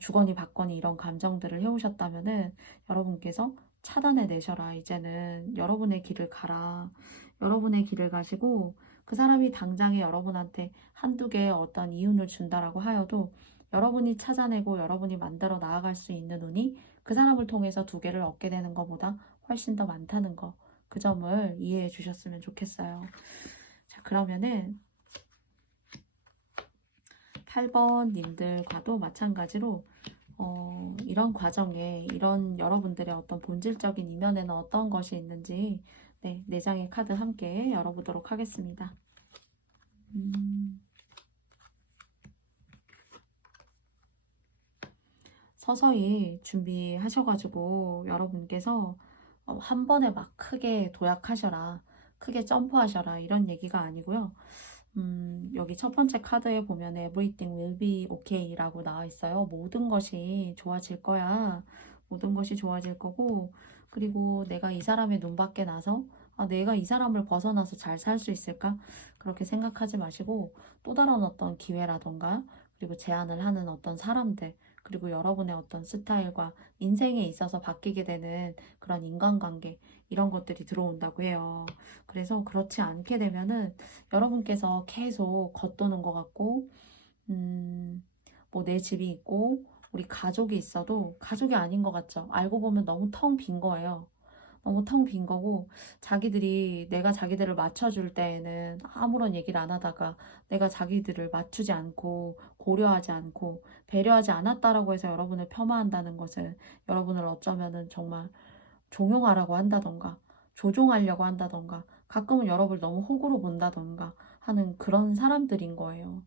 주거니 받거니 이런 감정들을 해오셨다면은 여러분께서 차단해 내셔라. 이제는 여러분의 길을 가라. 여러분의 길을 가시고 그 사람이 당장에 여러분한테 한두 개의 어떤 이윤을 준다라고 하여도 여러분이 찾아내고 여러분이 만들어 나아갈 수 있는 운이 그 사람을 통해서 두 개를 얻게 되는 것보다 훨씬 더 많다는 거. 그 점을 이해해 주셨으면 좋겠어요. 자, 그러면은 8번 님들과도 마찬가지로 이런 과정에 이런 여러분들의 어떤 본질적인 이면에는 어떤 것이 있는지 네, 4장의 카드 함께 열어보도록 하겠습니다. 서서히 준비하셔가지고 여러분께서 한 번에 막 크게 도약하셔라, 크게 점프하셔라 이런 얘기가 아니고요. 여기 첫 번째 카드에 보면 Everything will be okay 라고 나와 있어요. 모든 것이 좋아질 거야. 모든 것이 좋아질 거고, 그리고 내가 이 사람의 눈밖에 나서 아, 내가 이 사람을 벗어나서 잘 살 수 있을까? 그렇게 생각하지 마시고 또 다른 어떤 기회라던가 그리고 제안을 하는 어떤 사람들 그리고 여러분의 어떤 스타일과 인생에 있어서 바뀌게 되는 그런 인간관계 이런 것들이 들어온다고 해요. 그래서 그렇지 않게 되면은 여러분께서 계속 겉도는 것 같고 뭐 내 집이 있고 우리 가족이 있어도 가족이 아닌 것 같죠. 알고 보면 너무 텅 빈 거예요. 너무 텅 빈 거고 자기들이 내가 자기들을 맞춰줄 때에는 아무런 얘기를 안 하다가 내가 자기들을 맞추지 않고 고려하지 않고 배려하지 않았다라고 해서 여러분을 폄하한다는 것은 여러분을 어쩌면은 정말 종용하라고 한다던가 조종하려고 한다던가 가끔은 여러분을 너무 호구로 본다던가 하는 그런 사람들인 거예요.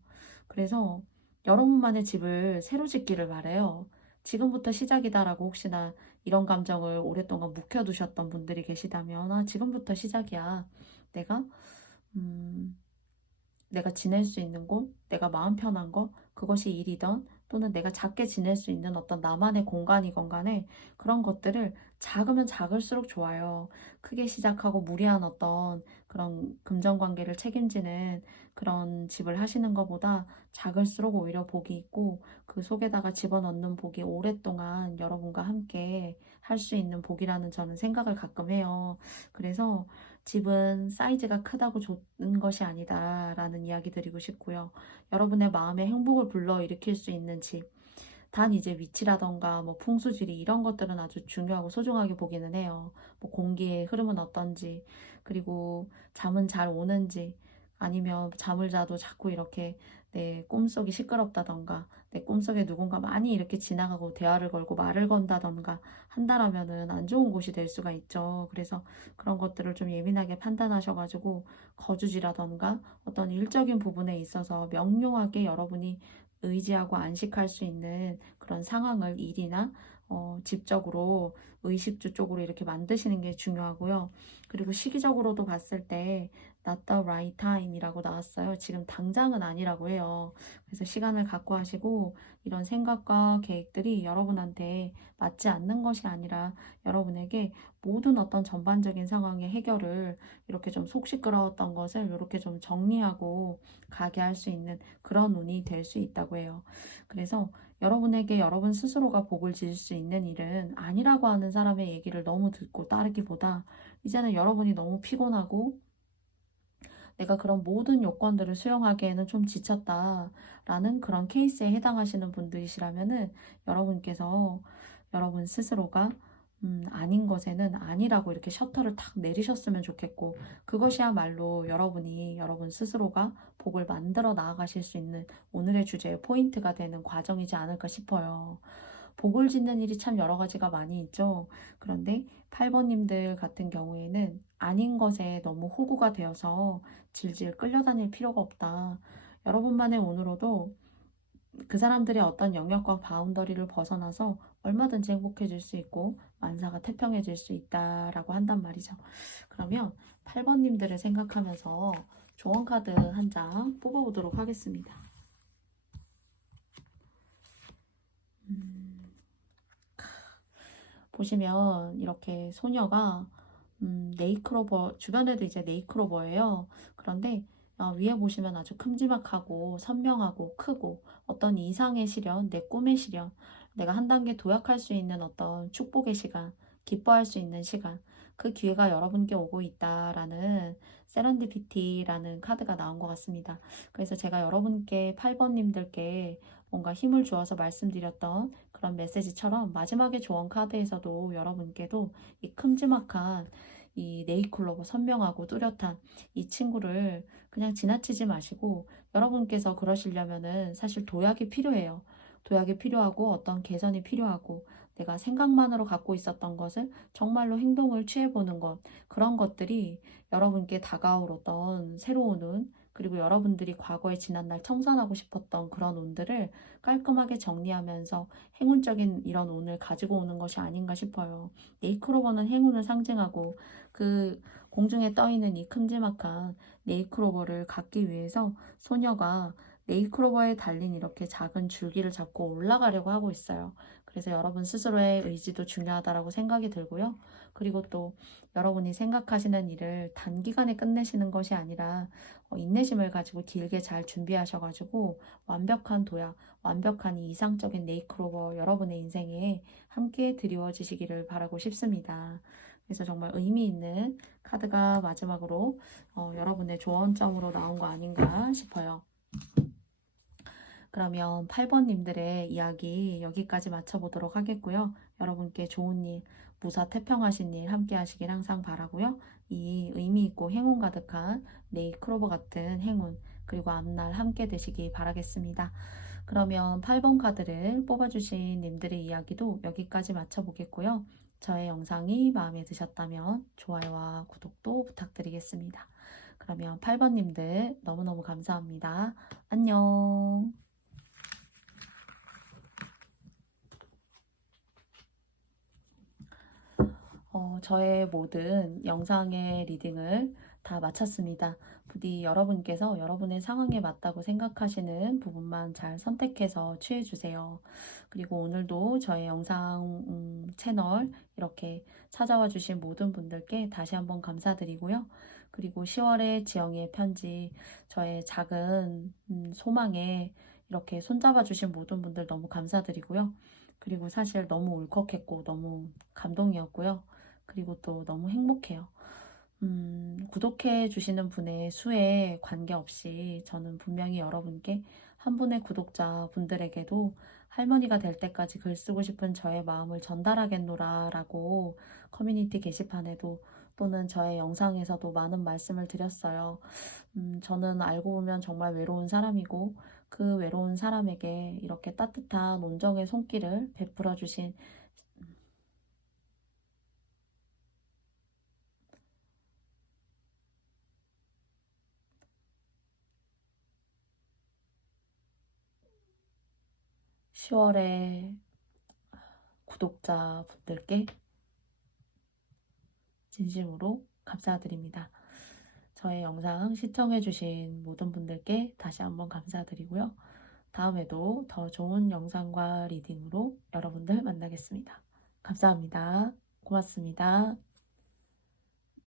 그래서 여러분만의 집을 새로 짓기를 바래요. 지금부터 시작이다라고 혹시나 이런 감정을 오랫동안 묵혀두셨던 분들이 계시다면 아, 지금부터 시작이야. 내가 내가 지낼 수 있는 곳, 내가 마음 편한 거, 그것이 일이던 또는 내가 작게 지낼 수 있는 어떤 나만의 공간이건 간에 그런 것들을 작으면 작을수록 좋아요. 크게 시작하고 무리한 어떤 그런 금전관계를 책임지는 그런 집을 하시는 것보다 작을수록 오히려 복이 있고 그 속에다가 집어넣는 복이 오랫동안 여러분과 함께 할 수 있는 복이라는 저는 생각을 가끔 해요. 그래서 집은 사이즈가 크다고 좋은 것이 아니다라는 이야기 드리고 싶고요. 여러분의 마음에 행복을 불러일으킬 수 있는 집. 단 이제 위치라던가 뭐 풍수지리 이런 것들은 아주 중요하고 소중하게 보기는 해요. 뭐 공기의 흐름은 어떤지, 그리고 잠은 잘 오는지, 아니면 잠을 자도 자꾸 이렇게 내 꿈속이 시끄럽다던가, 내 꿈속에 누군가 많이 이렇게 지나가고 대화를 걸고 말을 건다던가 한다라면은 안 좋은 곳이 될 수가 있죠. 그래서 그런 것들을 좀 예민하게 판단하셔가지고 거주지라던가 어떤 일적인 부분에 있어서 명료하게 여러분이 의지하고 안식할 수 있는 그런 상황을 일이나 집적으로 의식주 쪽으로 이렇게 만드시는 게 중요하고요. 그리고 시기적으로도 봤을 때 not the right time이라고 나왔어요. 지금 당장은 아니라고 해요. 그래서 시간을 갖고 하시고 이런 생각과 계획들이 여러분한테 맞지 않는 것이 아니라 여러분에게 모든 어떤 전반적인 상황의 해결을 이렇게 좀 속 시끄러웠던 것을 이렇게 좀 정리하고 가게 할 수 있는 그런 운이 될 수 있다고 해요. 그래서 여러분에게 여러분 스스로가 복을 지을 수 있는 일은 아니라고 하는 사람의 얘기를 너무 듣고 따르기보다 이제는 여러분이 너무 피곤하고 내가 그런 모든 요건들을 수용하기에는 좀 지쳤다라는 그런 케이스에 해당하시는 분들이시라면은 여러분께서 여러분 스스로가 아닌 것에는 아니라고 이렇게 셔터를 탁 내리셨으면 좋겠고 그것이야말로 여러분이 여러분 스스로가 복을 만들어 나아가실 수 있는 오늘의 주제의 포인트가 되는 과정이지 않을까 싶어요. 복을 짓는 일이 참 여러 가지가 많이 있죠. 그런데 8번님들 같은 경우에는 아닌 것에 너무 호구가 되어서 질질 끌려다닐 필요가 없다. 여러분만의 운으로도 그 사람들의 어떤 영역과 바운더리를 벗어나서 얼마든지 행복해질 수 있고 만사가 태평해질 수 있다라고 한단 말이죠. 그러면 8번님들을 생각하면서 조언 카드 한 장 뽑아보도록 하겠습니다. 보시면 이렇게 소녀가 네이크로버, 주변에도 이제 네이크로버예요. 그런데 위에 보시면 아주 큼지막하고 선명하고 크고 어떤 이상의 시련, 내 꿈의 시련, 내가 한 단계 도약할 수 있는 어떤 축복의 시간, 기뻐할 수 있는 시간, 그 기회가 여러분께 오고 있다라는 세렌디피티라는 카드가 나온 것 같습니다. 그래서 제가 여러분께 8번님들께 뭔가 힘을 주어서 말씀드렸던 그런 메시지처럼 마지막에 조언 카드에서도 여러분께도 이 큼지막한 이 네이클로버 선명하고 뚜렷한 이 친구를 그냥 지나치지 마시고 여러분께서 그러시려면은 사실 도약이 필요해요. 도약이 필요하고 어떤 개선이 필요하고 내가 생각만으로 갖고 있었던 것을 정말로 행동을 취해보는 것, 그런 것들이 여러분께 다가올 어떤 새로운 운, 그리고 여러분들이 과거에 지난날 청산하고 싶었던 그런 운들을 깔끔하게 정리하면서 행운적인 이런 운을 가지고 오는 것이 아닌가 싶어요. 네이크로버는 행운을 상징하고 그 공중에 떠있는 이 큼지막한 네이크로버를 갖기 위해서 소녀가 네이크로버에 달린 이렇게 작은 줄기를 잡고 올라가려고 하고 있어요. 그래서 여러분 스스로의 의지도 중요하다고 생각이 들고요. 그리고 또 여러분이 생각하시는 일을 단기간에 끝내시는 것이 아니라 인내심을 가지고 길게 잘 준비하셔가지고 완벽한 도약, 완벽한 이 이상적인 네이크로버 여러분의 인생에 함께 드리워지시기를 바라고 싶습니다. 그래서 정말 의미 있는 카드가 마지막으로 여러분의 조언점으로 나온 거 아닌가 싶어요. 그러면 8번님들의 이야기 여기까지 마쳐보도록 하겠고요. 여러분께 좋은 일, 무사 태평하신 일 함께 하시길 항상 바라고요. 이 의미 있고 행운 가득한 네이크로버 같은 행운, 그리고 앞날 함께 되시기 바라겠습니다. 그러면 8번 카드를 뽑아주신 님들의 이야기도 여기까지 마쳐보겠고요. 저의 영상이 마음에 드셨다면 좋아요와 구독도 부탁드리겠습니다. 그러면 8번님들 너무너무 감사합니다. 안녕. 저의 모든 영상의 리딩을 다 마쳤습니다. 부디 여러분께서 여러분의 상황에 맞다고 생각하시는 부분만 잘 선택해서 취해주세요. 그리고 오늘도 저의 영상 채널 이렇게 찾아와 주신 모든 분들께 다시 한번 감사드리고요. 그리고 10월의 지영이의 편지, 저의 작은 소망에 이렇게 손잡아 주신 모든 분들 너무 감사드리고요. 그리고 사실 너무 울컥했고 너무 감동이었고요. 그리고 또 너무 행복해요. 구독해 주시는 분의 수에 관계없이 저는 분명히 여러분께 한 분의 구독자 분들에게도 할머니가 될 때까지 글 쓰고 싶은 저의 마음을 전달하겠노라 라고 커뮤니티 게시판에도 또는 저의 영상에서도 많은 말씀을 드렸어요. 저는 알고 보면 정말 외로운 사람이고 그 외로운 사람에게 이렇게 따뜻한 온정의 손길을 베풀어 주신 10월의 구독자분들께 진심으로 감사드립니다. 저의 영상 시청해주신 모든 분들께 다시 한번 감사드리고요. 다음에도 더 좋은 영상과 리딩으로 여러분들 만나겠습니다. 감사합니다. 고맙습니다.